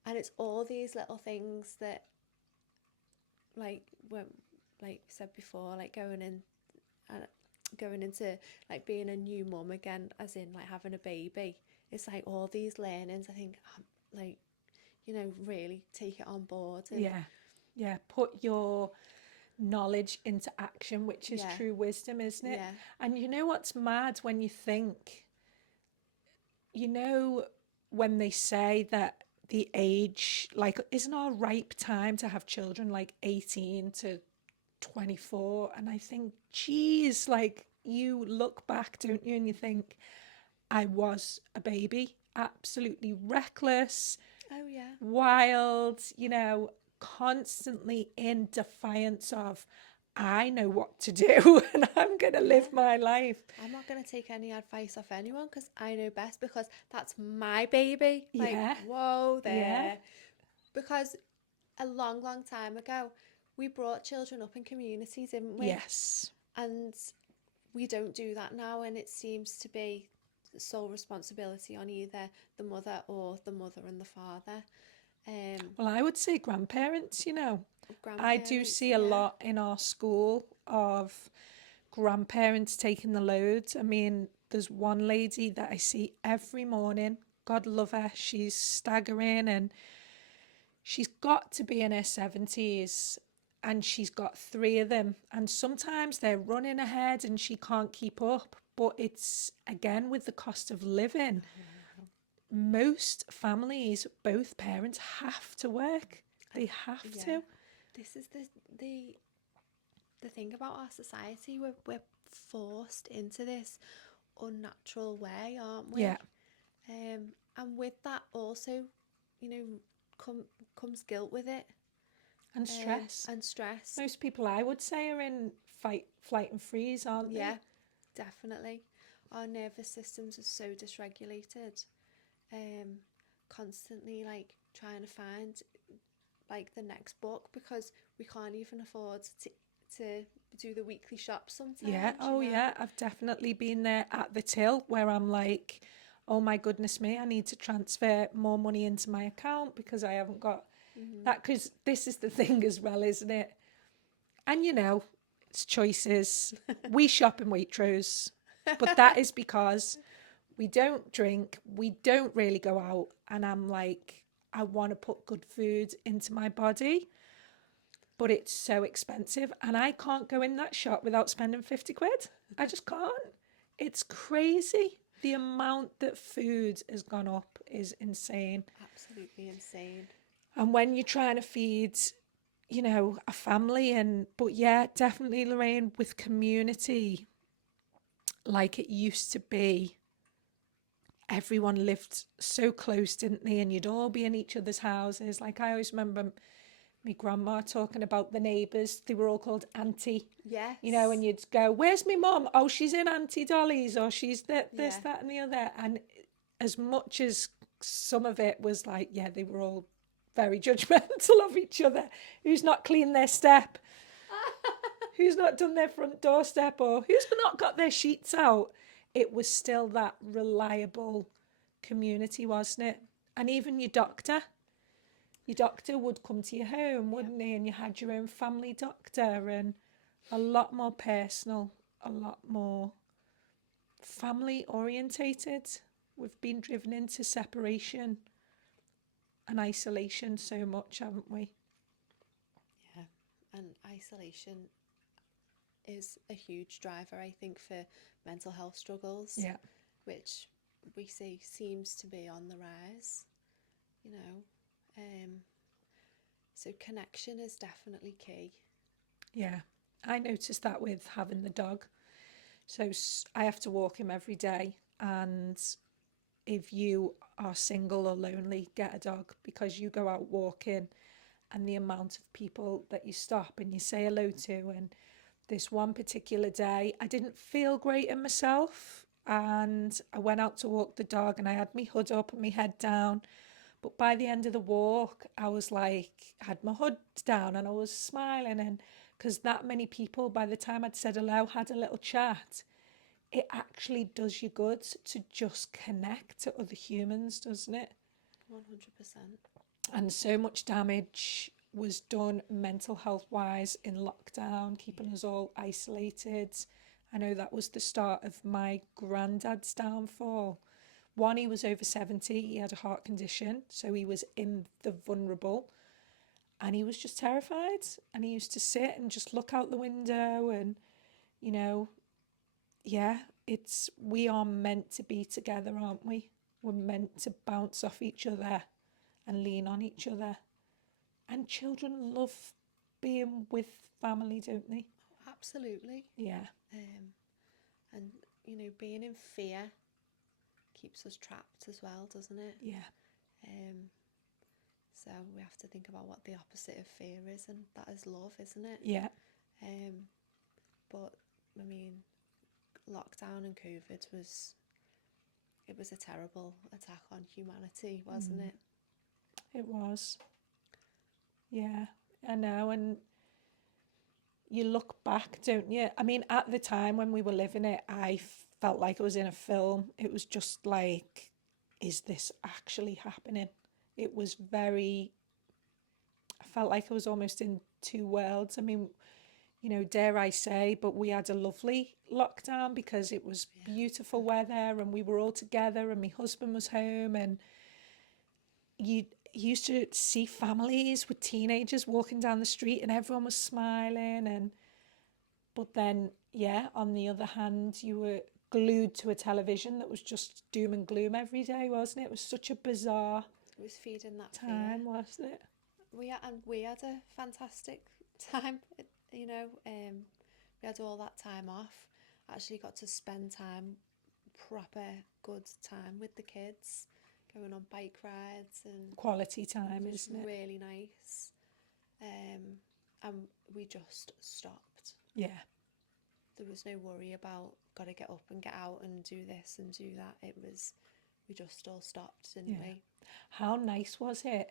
And it's all these little things that, when, like said before, going into being a new mum again, as in having a baby. It's all these learnings. I think, really take it on board. And put your knowledge into action, which is true wisdom, isn't it? And you know what's mad when you think, when they say that the age, isn't our ripe time to have children 18 to 24? And I think, geez, you look back, don't you, and you think, I was a baby, absolutely reckless, wild, constantly in defiance of, I know what to do and I'm going to live my life. I'm not going to take any advice off anyone because I know best, because that's my baby. Whoa there. Yeah. Because a long, long time ago, we brought children up in communities, didn't we? Yes. And we don't do that now, and it seems to be sole responsibility on either the mother or the mother and the father. Well, I would say grandparents, I do see a lot in our school of grandparents taking the loads. I mean, there's one lady that I see every morning. God love her. She's staggering, and she's got to be in her 70s, and she's got 3 of them. And sometimes they're running ahead and she can't keep up. But it's, again, with the cost of living. Most families, both parents have to work. They have to. This is the thing about our society. We're forced into this unnatural way, aren't we? Yeah. And with that also, comes guilt with it. And stress. And stress. Most people, I would say, are in fight, flight and freeze, aren't they? Yeah, definitely. Our nervous systems are so dysregulated. Constantly trying to find the next book, because we can't even afford to to do the weekly shop Yeah. sometimes, you Oh, know. yeah. I've definitely been there at the till where I'm like, oh my goodness me, I need to transfer more money into my account because I haven't got that. Because this is the thing as well, isn't it? And it's choices. We shop in Waitrose, but that is because we don't drink, we don't really go out, and I'm like, I want to put good food into my body, but it's so expensive, and I can't go in that shop without spending 50 quid. I just can't. It's crazy. The amount that food has gone up is insane. Absolutely insane. And when you're trying to feed, a family, but yeah, definitely, Lorraine, with community like it used to be, everyone lived so close, didn't they? And you'd all be in each other's houses. Like I always remember my grandma talking about the neighbours. They were all called Auntie, and Yes. you'd go, "Where's my mum? Oh, she's in Auntie Dolly's, or she's this, Yeah. that, and the other." And as much as some of it was like, yeah, they were all very judgmental of each other. Who's not cleaned their step? Who's not done their front doorstep? Or who's not got their sheets out? It was still that reliable community, wasn't it? And even your doctor would come to your home, Yeah. wouldn't he? And you had your own family doctor, and a lot more personal, a lot more family orientated. We've been driven into separation and isolation so much, haven't we? Yeah. And isolation is a huge driver, I think, for mental health struggles, Yeah. which we see seems to be on the rise, you know. Um, so connection is definitely key. Yeah. I noticed that with having the dog. So I have to walk him every day. And if you are single or lonely, get a dog, because you go out walking and the amount of people that you stop and you say hello to. And this one particular day, I didn't feel great in myself. And I went out to walk the dog and I had my hood up and my head down. But by the end of the walk, I was like, I had my hood down and I was smiling. And because that many people, by the time I'd said hello, had a little chat, it actually does you good to just connect to other humans, doesn't it? 100%. And so much damage was done mental health wise in lockdown, keeping us all isolated. I know that was the start of my granddad's downfall. One, he was over 70, he had a heart condition, so he was in the vulnerable, and he was just terrified. And he used to sit and just look out the window, and, you know, yeah, we are meant to be together, aren't we? We're meant to bounce off each other and lean on each other. And children love being with family, don't they? Absolutely. Yeah, Um, and, being in fear keeps us trapped as well, doesn't it? yeah, Um, so we have to think about what the opposite of fear is, and that is love, isn't it? yeah, Um, but I mean, lockdown and COVID was a terrible attack on humanity, wasn't it? it was. Yeah, I know. And you look back, don't you? I mean, at the time when we were living it, I felt like I was in a film. It was just like, is this actually happening? It was very, I felt like I was almost in two worlds. I mean, dare I say, but we had a lovely lockdown because it was Yeah. beautiful weather and we were all together and my husband was home, and you used to see families with teenagers walking down the street and everyone was smiling. And but then, yeah, on the other hand, you were glued to a television that was just doom and gloom every day, wasn't it? It was such a bizarre It was feeding that fear. time, wasn't it? We had a fantastic time. We had all that time off. Actually, got to spend proper good time with the kids, going on bike rides, and Quality it time, was isn't it? really nice. And we just stopped. Yeah, There was no worry about gotta get up and get out and do this and do that. We just all stopped, didn't yeah. we? How nice was it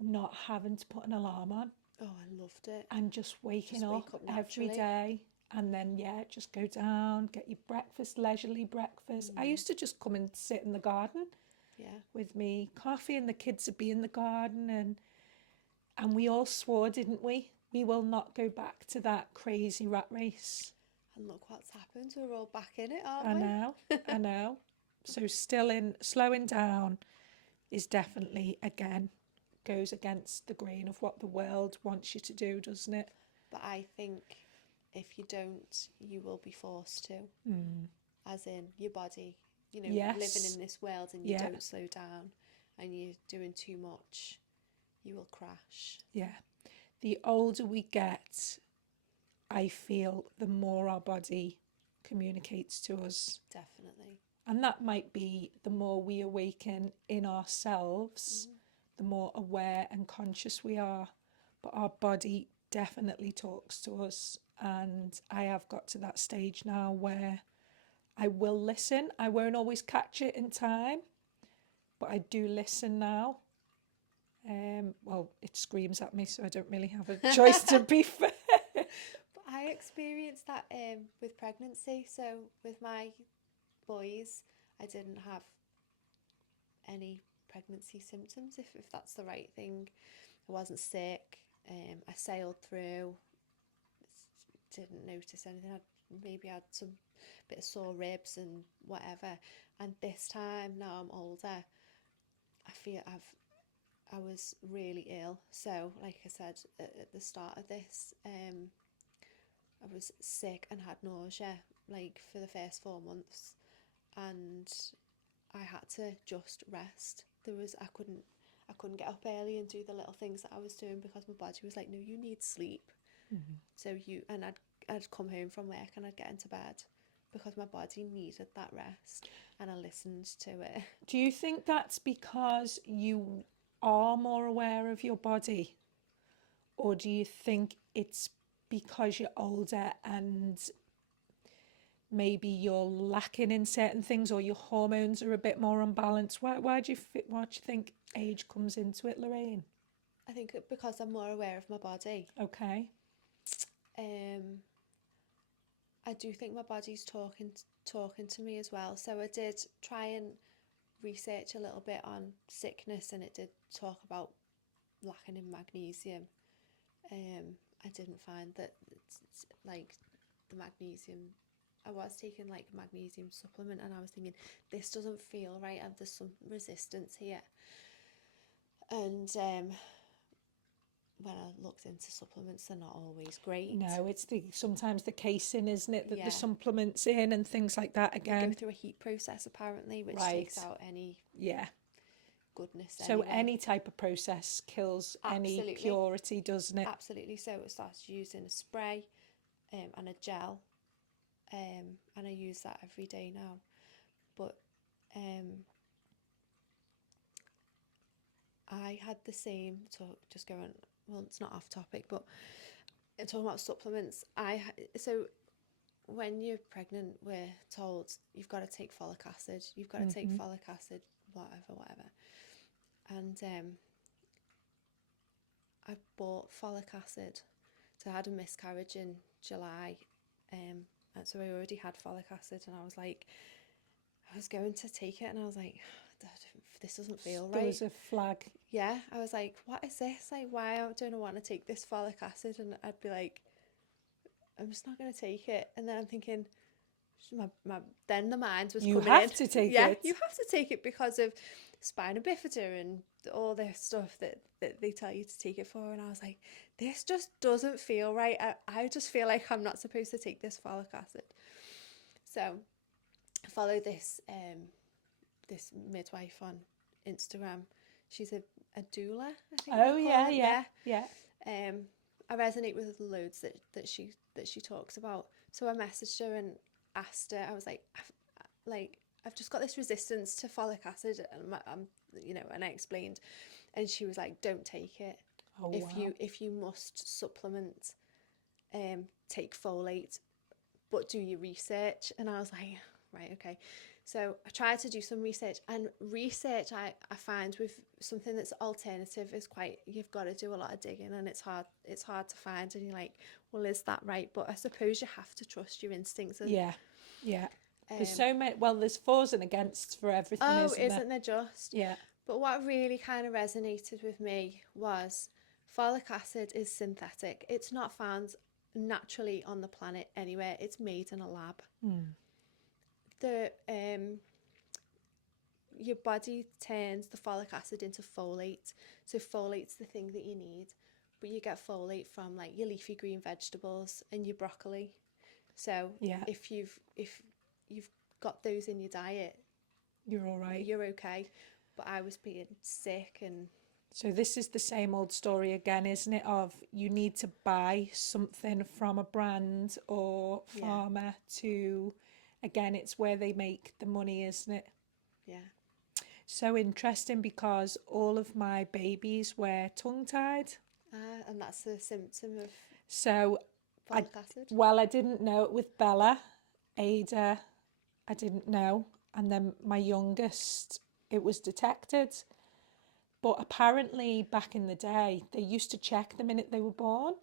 not having to put an alarm on? Oh, I loved it. and just waking Just wake up up every naturally. day. And then, yeah, just go down, get your breakfast, leisurely breakfast. I used to just come and sit in the garden Yeah. with me coffee, and the kids would be in the garden. And we all swore, didn't we? We will not go back to that crazy rat race. And look what's happened. We're all back in it, aren't I we? know, I know. So still in slowing down is definitely, again, goes against the grain of what the world wants you to do, doesn't it? But I think if you don't, you will be forced to. As in your body, living Yes. in this world and you Yeah. don't slow down and you're doing too much, you will crash. Yeah. The older we get, I feel the more our body communicates to us. Definitely. And that might be the more we awaken in ourselves, the more aware and conscious we are. But our body definitely talks to us. And I have got to that stage now where I will listen. I won't always catch it in time, but I do listen now. Well, it screams at me, so I don't really have a choice, to be fair. But I experienced that with pregnancy. So with my boys, I didn't have any pregnancy symptoms, if that's the right thing. I wasn't sick. I sailed through. Didn't notice anything. I maybe had some bit of sore ribs and whatever. And this time, now I'm older, I feel I was really ill. So, like I said at the start of this, I was sick and had nausea like for the first 4 months, and I had to just rest. I couldn't get up early and do the little things that I was doing because my body was like, no, you need sleep. So I'd come home from work and I'd get into bed because my body needed that rest, and I listened to it. Do you think that's because you are more aware of your body? Or do you think it's because you're older and maybe you're lacking in certain things, or your hormones are a bit more unbalanced? Why do why do you think age comes into it, Lorraine? I think because I'm more aware of my body. Okay. Um, I do think my body's talking to me as well. So I did try and research a little bit on sickness, and it did talk about lacking in magnesium. I didn't find that it's like the magnesium. I was taking like a magnesium supplement, and I was thinking this doesn't feel right, and there's some resistance here. And when I looked into supplements, they're not always great. No, it's sometimes the casing, isn't it, that the Yeah, supplements in and things like that they go again. through a heat process apparently, which Right. takes out any Yeah. goodness So anyway. any type of process kills any Absolutely. purity, doesn't it? Absolutely. So it started using a spray and a gel, and I use that every day now. But I had the same. So just going. Well, it's not off topic, but talking about supplements. So when you're pregnant, we're told you've got to take folic acid. You've got to take folic acid, whatever. And I bought folic acid. So I had a miscarriage in July, and so I already had folic acid, and I was like, I was going to take it, and I was like, this doesn't feel There right. was a flag. Yeah, I was like, what is this? Like, why don't I want to take this folic acid? And I'd be like, I'm just not going to take it. And then I'm thinking, then the mind was You coming have in. to take Yeah, it. you have to take it because of spina bifida and all this stuff that they tell you to take it for. And I was like, this just doesn't feel right. I just feel like I'm not supposed to take this folic acid. So I follow this this midwife on Instagram. She's a doula, I think. Oh yeah. I resonate with loads that she talks about. So I messaged her and asked her. I was like, I've just got this resistance to folic acid, and and I explained, and she was like, don't take it. Oh wow. If you must supplement, take folate, but do your research. And I was like, right, okay. So I tried to do some research, and research I find with something that's alternative is quite, you've got to do a lot of digging, and it's hard to find, and you're like, well, is that right? But I suppose you have to trust your instincts. And Yeah, yeah. There's um so many. Well, there's fors and against for everything, oh, isn't there? isn't there just? Yeah, But what really kind of resonated with me was folic acid is synthetic. It's not found naturally on the planet anywhere. It's made in a lab. The Your body turns the folic acid into folate. So folate's the thing that you need, but you get folate from like your leafy green vegetables and your broccoli. So yeah. if you've got those in your diet, You're all right. you're okay. But I was being sick, and So this is the same old story again, isn't it? Of you need to buy something from a brand or yeah, farmer to, again, it's where they make the money, isn't it? yeah. So interesting because all of my babies were tongue-tied. And that's a symptom of So I, folic acid. well, I didn't know it with Bella. Ada, I didn't know. And then my youngest, it was detected. But apparently back in the day, they used to check the minute they were born.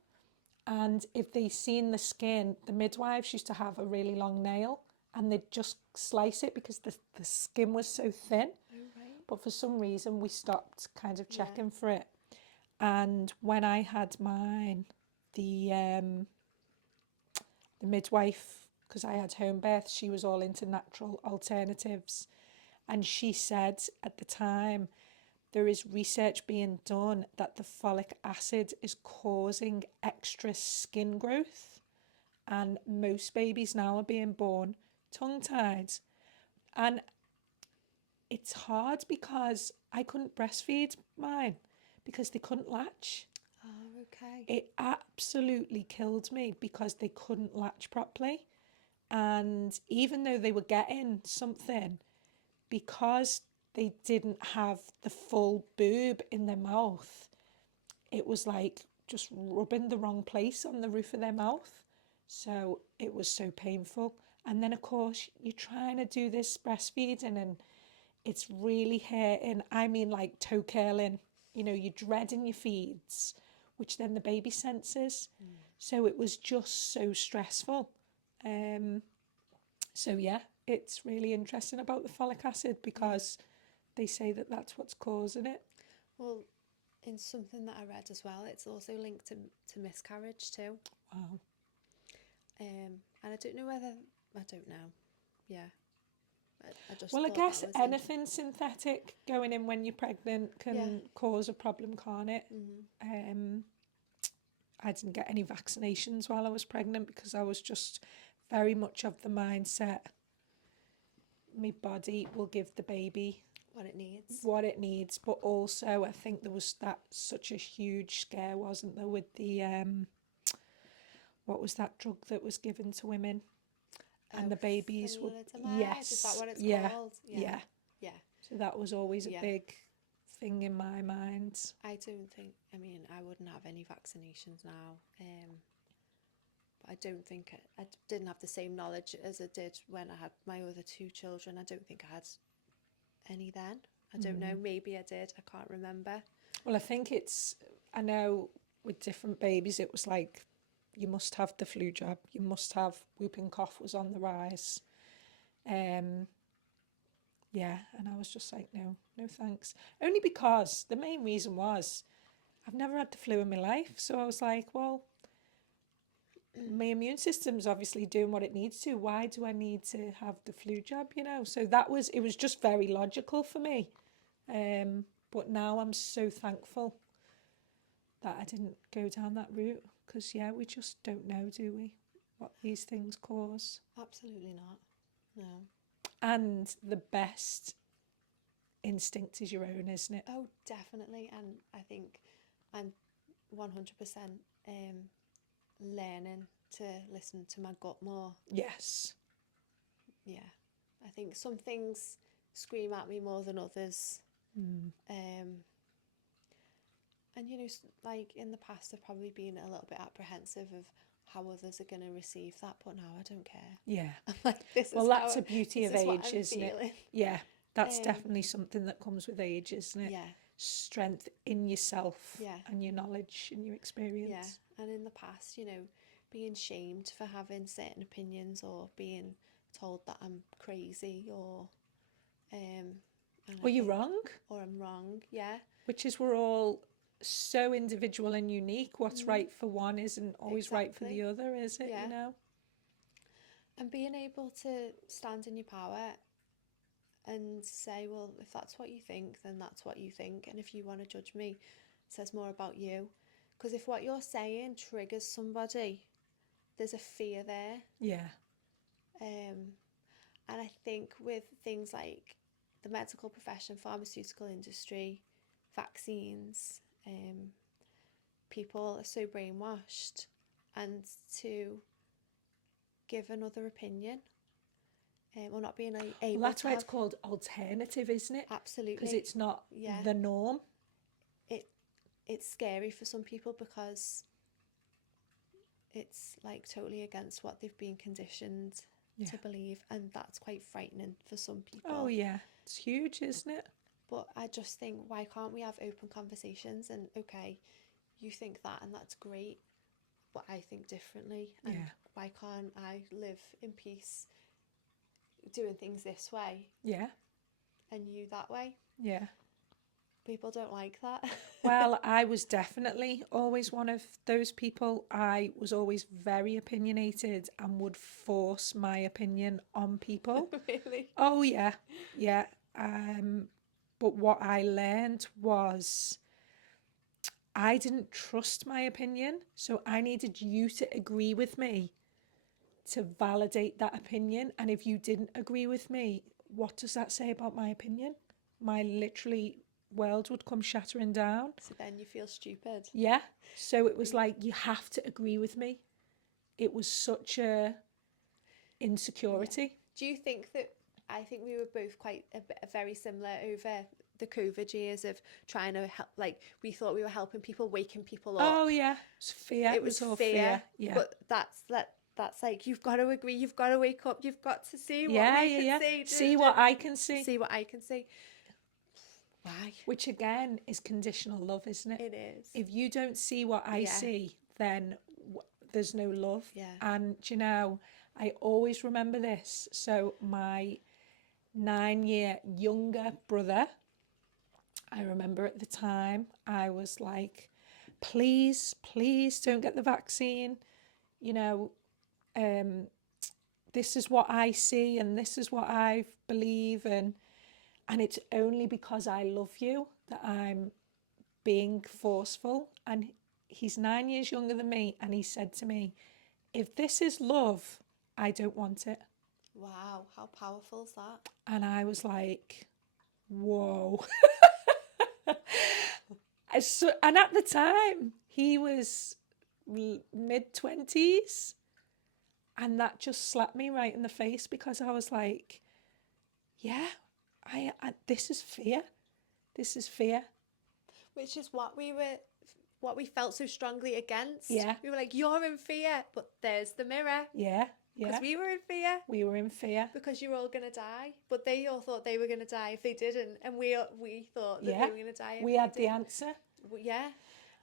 And if they seen the skin, the midwives used to have a really long nail and they'd just slice it because the skin was so thin. Oh, right. But for some reason, we stopped kind of Yeah. checking for it. And when I had mine, the um, the midwife, because I had home birth, she was all into natural alternatives. And she said at the time, there is research being done that the folic acid is causing extra skin growth. And most babies now are being born tongue tied. And it's hard because I couldn't breastfeed mine because they couldn't latch. Oh, okay. It absolutely killed me because they couldn't latch properly. And even though they were getting something, because they didn't have the full boob in their mouth, it was like just rubbing the wrong place on the roof of their mouth. So it was so painful. And then, of course, you're trying to do this breastfeeding and it's really hurting. I mean, like toe curling, you're dreading your feeds, which then the baby senses. So it was just so stressful. Um, so, yeah, it's really interesting about the folic acid Yeah. because they say that that's what's causing it. Well, in something that I read as well, it's also linked to miscarriage too. Wow. And I don't know whether, I don't know. Yeah. I just Well, I thought guess that was anything synthetic going in when you're pregnant yeah. can cause a problem, can't it? I didn't get any vaccinations while I was pregnant because I was just very much of the mindset my body will give the baby What it needs. what it needs. But also, I think there was that such a huge scare, wasn't there, with the what was that drug that was given to women and the babies were Thalidomide, is that yes, what it's yeah, called? yeah. Yeah. So that was always a Yeah. big thing in my mind. I don't think, I mean, I wouldn't have any vaccinations now. But I don't think I didn't have the same knowledge as I did when I had my other two children. I don't think I had any then. I don't know. Maybe I did. I can't remember. Well, I think I know with different babies, it was like you must have the flu jab, you must have whooping cough was on the rise. Um, yeah, and I was just like, no, no thanks. Only because the main reason was I've never had the flu in my life. So I was like, well, my immune system's obviously doing what it needs to. Why do I need to have the flu jab, So it was just very logical for me. But now I'm so thankful that I didn't go down that route because, yeah, we just don't know, do we, what these things cause. Absolutely not. No. And the best instinct is your own, isn't it? Oh, definitely. And I think I'm 100% learning to listen to my gut more. Yes. Yeah. I think some things scream at me more than others. And like in the past, I've probably been a little bit apprehensive of, how others are going to receive that, but now I don't care. Yeah. I'm like, Well, that's a beauty of age, isn't it? feeling. Yeah. That's Um, definitely something that comes with age, isn't it? yeah, Strength in yourself yeah, and your knowledge and your yeah. experience. And in the past, being shamed for having certain opinions, or being told that I'm crazy, and I Or you're think, wrong, or I'm wrong. Yeah. which is we're all so individual and unique. What's right for one isn't always right for the Exactly. other, is it? Yeah. You know? And being able to stand in your power and say, well, if that's what you think, then that's what you think. And if you want to judge me, it says more about you. Because if what you're saying triggers somebody, there's a fear there. Yeah. And I think with things like the medical profession, pharmaceutical industry, vaccines, people are so brainwashed, and to give another opinion, or not being able Well, that's to why have. it's called alternative, isn't it? Absolutely. Because it's not Yeah. the norm. It's scary for some people because it's like totally against what they've been conditioned to believe, and that's quite frightening for some people. Oh, yeah. It's huge, isn't it? But I just think, why can't we have open conversations? And okay, you think that, and that's great, but I think differently. And why can't I live in peace doing things this way? Yeah. And you that way? Yeah. People don't like that. Well, I was definitely always one of those people. I was always very opinionated and would force my opinion on people. Really? Oh, yeah. Yeah. But what I learned was I didn't trust my opinion. So I needed you to agree with me to validate that opinion. And if you didn't agree with me, what does that say about my opinion? My literally world would come shattering down. So then you feel stupid. Yeah. So it was like, you have to agree with me. It was such a insecurity. Yeah. Do you think that, I think we were both quite very similar over the COVID years of trying to help, like we thought we were helping people, waking people up. Oh, yeah. It's fear. It was all fear. Yeah. But that's like, you've got to agree, you've got to wake up, you've got to see what Yeah, we yeah, can yeah. see. See what I can see. See what I can see. Why? Which again is conditional love, isn't it? It is. If you don't see what I see, then there's no love. Yeah. And you know, I always remember this. So my 9-year younger brother, I remember at the time, I was like, please don't get the vaccine. You know, this is what I see and this is what I believe, and it's only because I love you that I'm being forceful. And he's 9 years younger than me, and he said to me, if this is love, I don't want it. Wow, how powerful is that? And I was like, whoa. And at the time, he was mid-20s. And that just slapped me right in the face, because I was like, yeah, I this is fear. This is fear. Which is what we felt so strongly against. Yeah. We were like, you're in fear, but there's the mirror. Yeah. Yeah. Because we were in fear. We were in fear. Because you're all going to die. But they all thought they were going to die if they didn't. And we thought that they were going to die if we they had the didn't. answer. Yeah.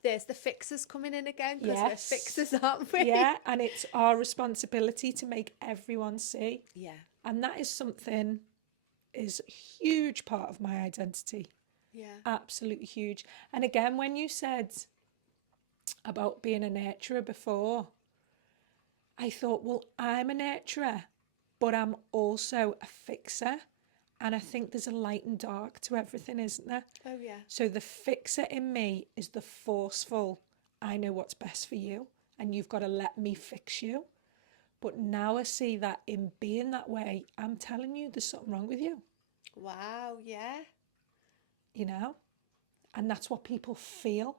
There's the fixers coming in again, because Yes. we're fixers, aren't we? Yeah, and it's our responsibility to make everyone see. Yeah. And that is something, is a huge part of my identity. Yeah. Absolutely huge. And again, when you said about being a nurturer before, I thought, well, I'm a nurturer, but I'm also a fixer. And I think there's a light and dark to everything, isn't there? Oh, yeah. So the fixer in me is the forceful, I know what's best for you, and you've got to let me fix you. But now I see that in being that way, I'm telling you there's something wrong with you. Wow, yeah. You know? And that's what people feel.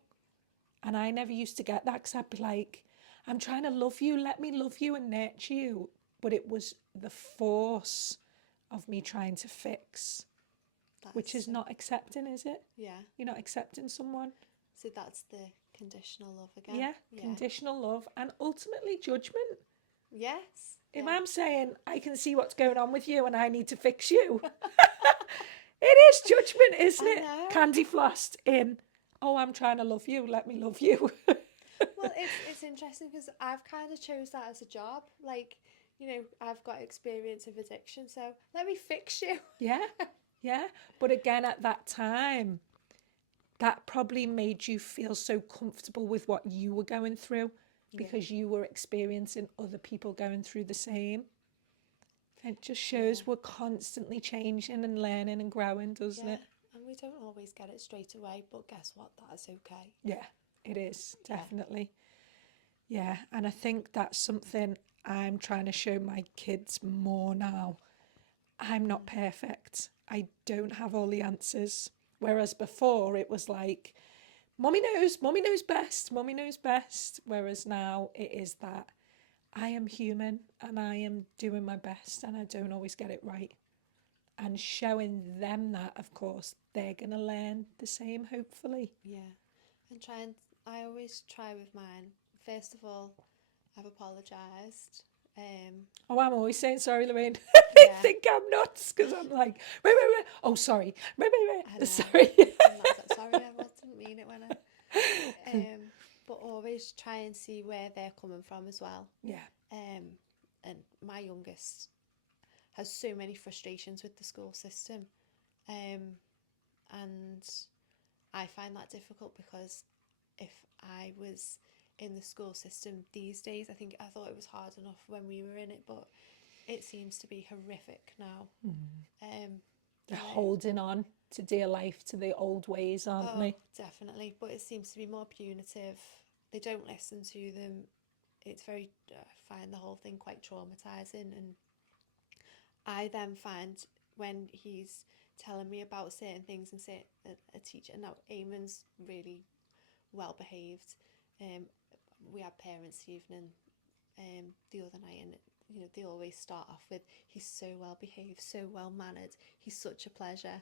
And I never used to get that, because I'd be like, I'm trying to love you, let me love you and nurture you. But it was the force of me trying to fix, which is not accepting, is it? Yeah. You're not accepting someone. So that's the Conditional love again. Yeah, conditional love and ultimately judgment. Yes. If Yeah. I'm saying I can see what's going on with you and I need to fix you, it is judgment, isn't I it? know. Candy flossed in, oh, I'm trying to love you, let me love you. Well, it's interesting because I've kind of chose that as a job. Like, I've got experience of addiction, so let me fix you. Yeah, yeah. But again, at that time, that probably made you feel so comfortable with what you were going through Yeah. because you were experiencing other people going through the same. It just Yeah. shows we're constantly changing and learning and growing, doesn't Yeah. it? And we don't always get it straight away, but guess what? That is okay. Yeah, it is, Yeah. definitely. Yeah, and I think that's something I'm trying to show my kids more now. I'm not perfect. I don't have all the answers. Whereas before it was like, mummy knows best, mummy knows best. Whereas now it is that I am human and I am doing my best and I don't always get it right. And showing them that, of course, they're going to learn the same, hopefully. Yeah. I always try with mine. First of all, I've apologised. Oh, I'm always saying sorry, Lorraine. They Yeah. think I'm nuts because I'm like, wait, wait, wait. Oh, sorry. Wait, wait, I wait. know. Sorry. Sometimes I'm sorry, I didn't mean it when but always try and see where they're coming from as well. Yeah. And my youngest has so many frustrations with the school system. And I find that difficult because if I was in the school system these days, I thought it was hard enough when we were in it, but it seems to be horrific now. They're And holding on to dear life, to the old ways, aren't they? definitely, but it seems to be more punitive. They don't listen to them. It's very, I find the whole thing quite traumatizing, and I then find when he's telling me about certain things and say a teacher. Now Eamon's really well behaved. Um, we had parents' evening the other night, and they always start off with, "He's so well behaved, so well mannered. He's such a pleasure."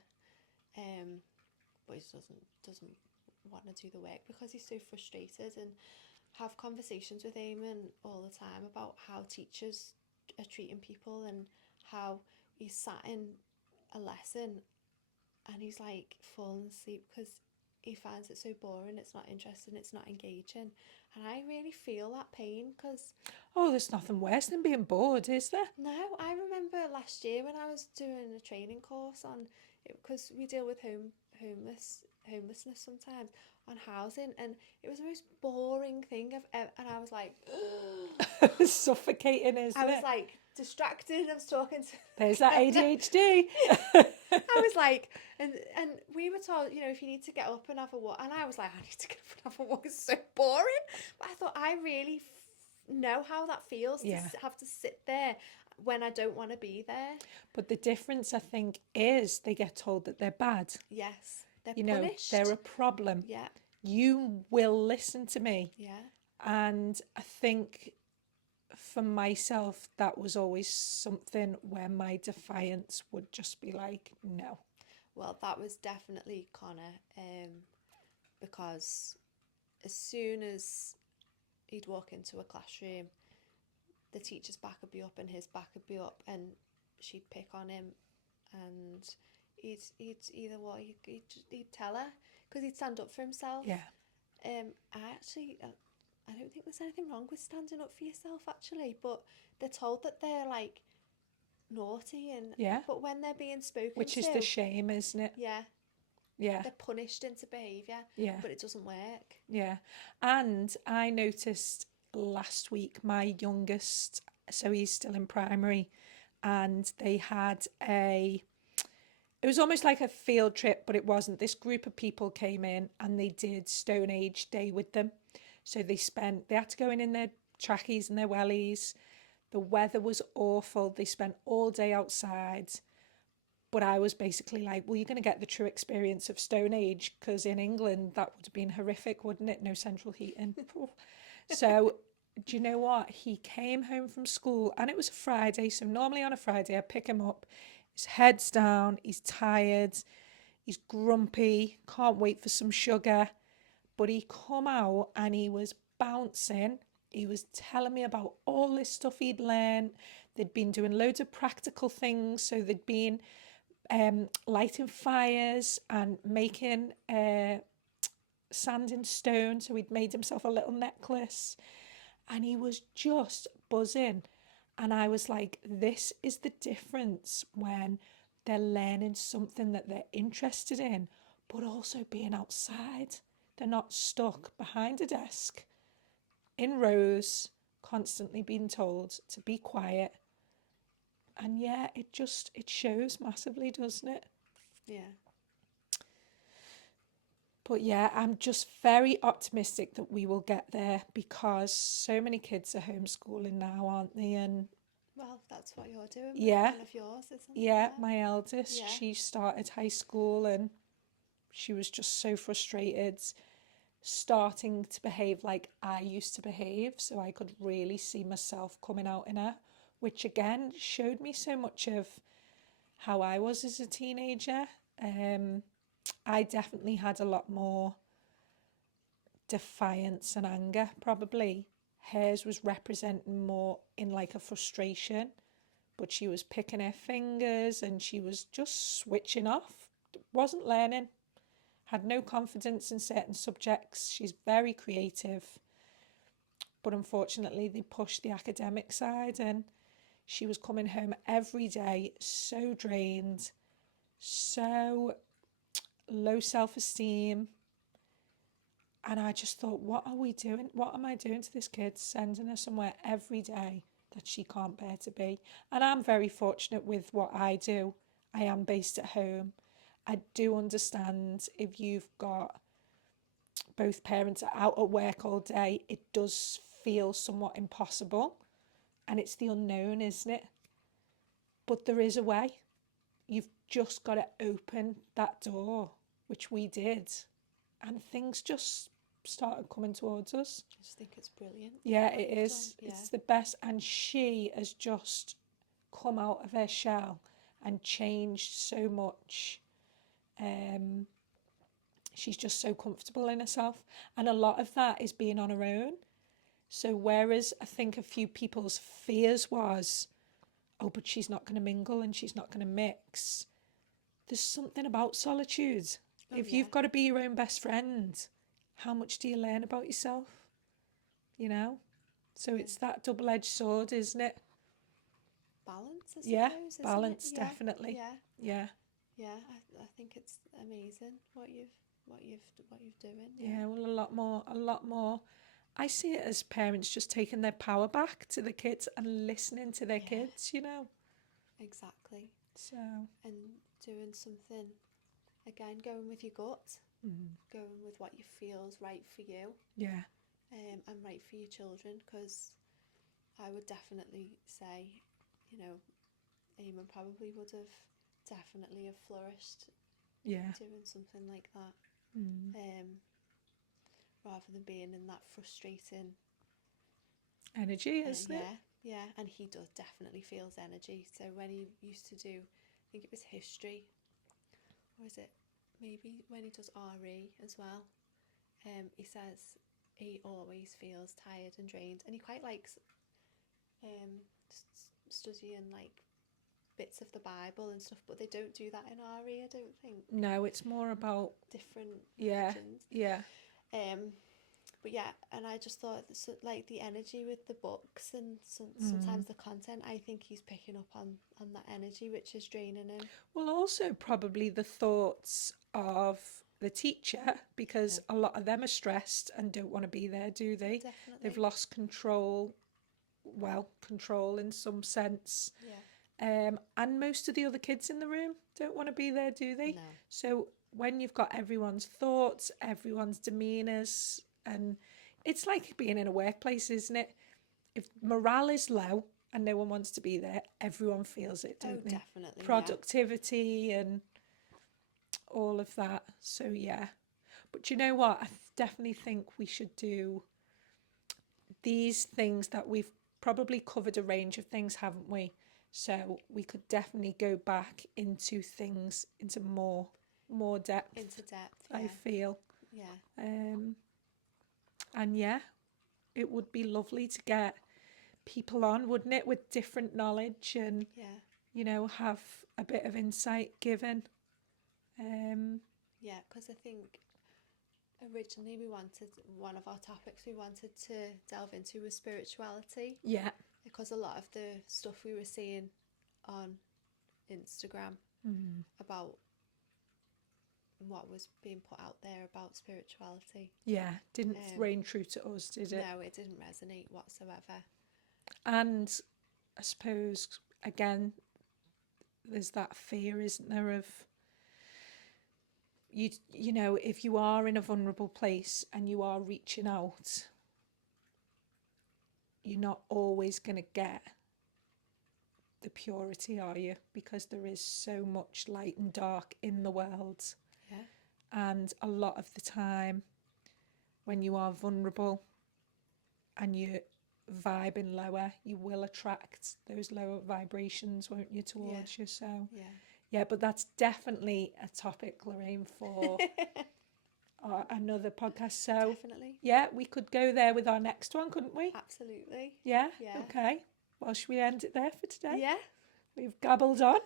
But he doesn't want to do the work because he's so frustrated, and have conversations with Eamon all the time about how teachers are treating people and how he's sat in a lesson and he's like falling asleep because he finds it so boring, it's not interesting, it's not engaging. And I really feel that pain because Oh, there's nothing worse than being bored, is there? no, I remember last year when I was doing a training course on it, because we deal with homelessness sometimes, on housing, and it was the most boring thing I've ever, and I was like It's suffocating, I isn't was it? like distracted. I was talking to There's that ADHD. I was like, and we were told, if you need to get up and have a walk, and I was like, I need to get up and have a walk. It's so boring. But I thought I really know how that feels Yeah. to have to sit there when I don't want to be there. But the difference, I think, is they get told that they're bad. Yes, they're You know, punished. they're a problem. Yeah, You will listen to me. yeah, And I think for myself, that was always something where my defiance would just be like, no. well, that was definitely Connor, because as soon as he'd walk into a classroom, the teacher's back would be up and his back would be up, and she'd pick on him, and he'd either what he'd tell her because he'd stand up for himself. Yeah. I don't think there's anything wrong with standing up for yourself actually, but they're told that they're like naughty, and Yeah. but when they're being spoken Which to, is the shame, isn't it? yeah, Yeah. they're punished into behaviour. Yeah. But it doesn't work. Yeah. And I noticed last week my youngest, so he's still in primary, and they had it was almost like a field trip, but it wasn't. This group of people came in and they did Stone Age Day with them. So they had to go in their trackies and their wellies. The weather was awful. They spent all day outside. But I was basically like, well, you're going to get the true experience of Stone Age, because in England, that would have been horrific, wouldn't it? No central heating. So, do you know what? He came home from school and it was a Friday. So, normally on a Friday, I pick him up. His head's down. He's tired. He's grumpy. Can't wait for some sugar. But he come out and he was bouncing. He was telling me about all this stuff he'd learned. They'd been doing loads of practical things. So they'd been lighting fires and making sand and stone. So he'd made himself a little necklace. And he was just buzzing. And I was like, this is the difference when they're learning something that they're interested in, but also being outside. They're not stuck behind a desk in rows, constantly being told to be quiet. And yeah, it shows massively, doesn't it? Yeah. But yeah, I'm just very optimistic that we will get there because so many kids are homeschooling now, aren't they? And Well, that's what you're doing with yeah, one of yours, isn't it? yeah, my eldest, Yeah. she started high school and she was just so frustrated, starting to behave like I used to behave. So I could really see myself coming out in her, which again showed me so much of how I was as a teenager. I definitely had a lot more defiance and anger, probably. Hers was representing more in like a frustration, but she was picking her fingers and she was just switching off, wasn't learning, had no confidence in certain subjects. She's very creative, but unfortunately, they pushed the academic side and she was coming home every day so drained, so low self esteem. And I just thought, what are we doing? What am I doing to this kid? Sending her somewhere every day that she can't bear to be. And I'm very fortunate with what I do. I am based at home. I do understand if you've got both parents are out at work all day, it does feel somewhat impossible. And it's the unknown, isn't it? But there is a way. You've just got to open that door, which we did. And things just started coming towards us. I just think it's brilliant. Yeah, what it you've is. done. It's the best. And she has just come out of her shell and changed so much. She's just so comfortable in herself. And a lot of that is being on her own. So whereas I think a few people's fears was, oh, but she's not going to mingle and she's not going to mix. There's something about solitude. Oh, If yeah. you've got to be your own best friend, how much do you learn about yourself? You know? So it's that double-edged sword, isn't it? Balance, I suppose. Yeah, isn't balance, it? Yeah. definitely. Yeah. Yeah. Yeah. I think it's amazing what you're doing. Yeah, well, a lot more. I see it as parents just taking their power back to the kids and listening to their Yeah. kids, you know? Exactly. So, And doing something, again, going with your gut, going with what you feel is right for you, yeah, and right for your children, because I would definitely say, Eamon probably would have definitely have flourished yeah. doing something like that, rather than being in that frustrating Energy, isn't it? yeah, and he does definitely feels energy. So when he used to do, I think it was history, or is it maybe when he does RE as well, he says he always feels tired and drained, and he quite likes studying like bits of the Bible and stuff, but they don't do that in RE, I don't think. No, it's more about, Different yeah, religions. yeah, But yeah, and I just thought so, like the energy with the books and sometimes the content, I think he's picking up on that energy which is draining him. Well, also probably the thoughts of the teacher, because a lot of them are stressed and don't want to be there, do they? Definitely. They've lost control, well, control in some sense. Yeah. And most of the other kids in the room don't want to be there, do they? No. So when you've got everyone's thoughts, everyone's demeanours, and it's like being in a workplace, isn't it? If morale is low and no one wants to be there, everyone feels it, don't they? Definitely. Productivity and all of that. So yeah. But you know what? I definitely think we should do these things that we've probably covered a range of things, haven't we? So we could definitely go back into things into more depth. Into depth. Yeah. I feel. Yeah. And yeah, it would be lovely to get people on, wouldn't it, with different knowledge and, Yeah. you know, have a bit of insight given. Yeah, because I think originally one of our topics we wanted to delve into was spirituality, Yeah. because a lot of the stuff we were seeing on Instagram about what was being put out there about spirituality, Yeah, didn't reign true to us, did it? no, it didn't resonate whatsoever. And I suppose, again, there's that fear, isn't there, of you know, if you are in a vulnerable place and you are reaching out, you're not always going to get the purity, are you? Because there is so much light and dark in the world. Yeah. And a lot of the time, when you are vulnerable and you're vibing lower, you will attract those lower vibrations, won't you, towards you? So, yeah, but that's definitely a topic, Lorraine, for another podcast. So, Definitely. yeah, we could go there with our next one, couldn't we? Absolutely. Yeah? Yeah. Okay. Well, should we end it there for today? Yeah. We've gabbled on.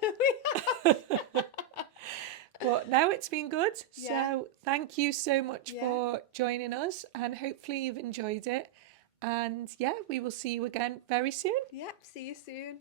But no, it's been good. Yeah. So thank you so much for joining us, and hopefully you've enjoyed it. And yeah, we will see you again very soon. Yep. See you soon.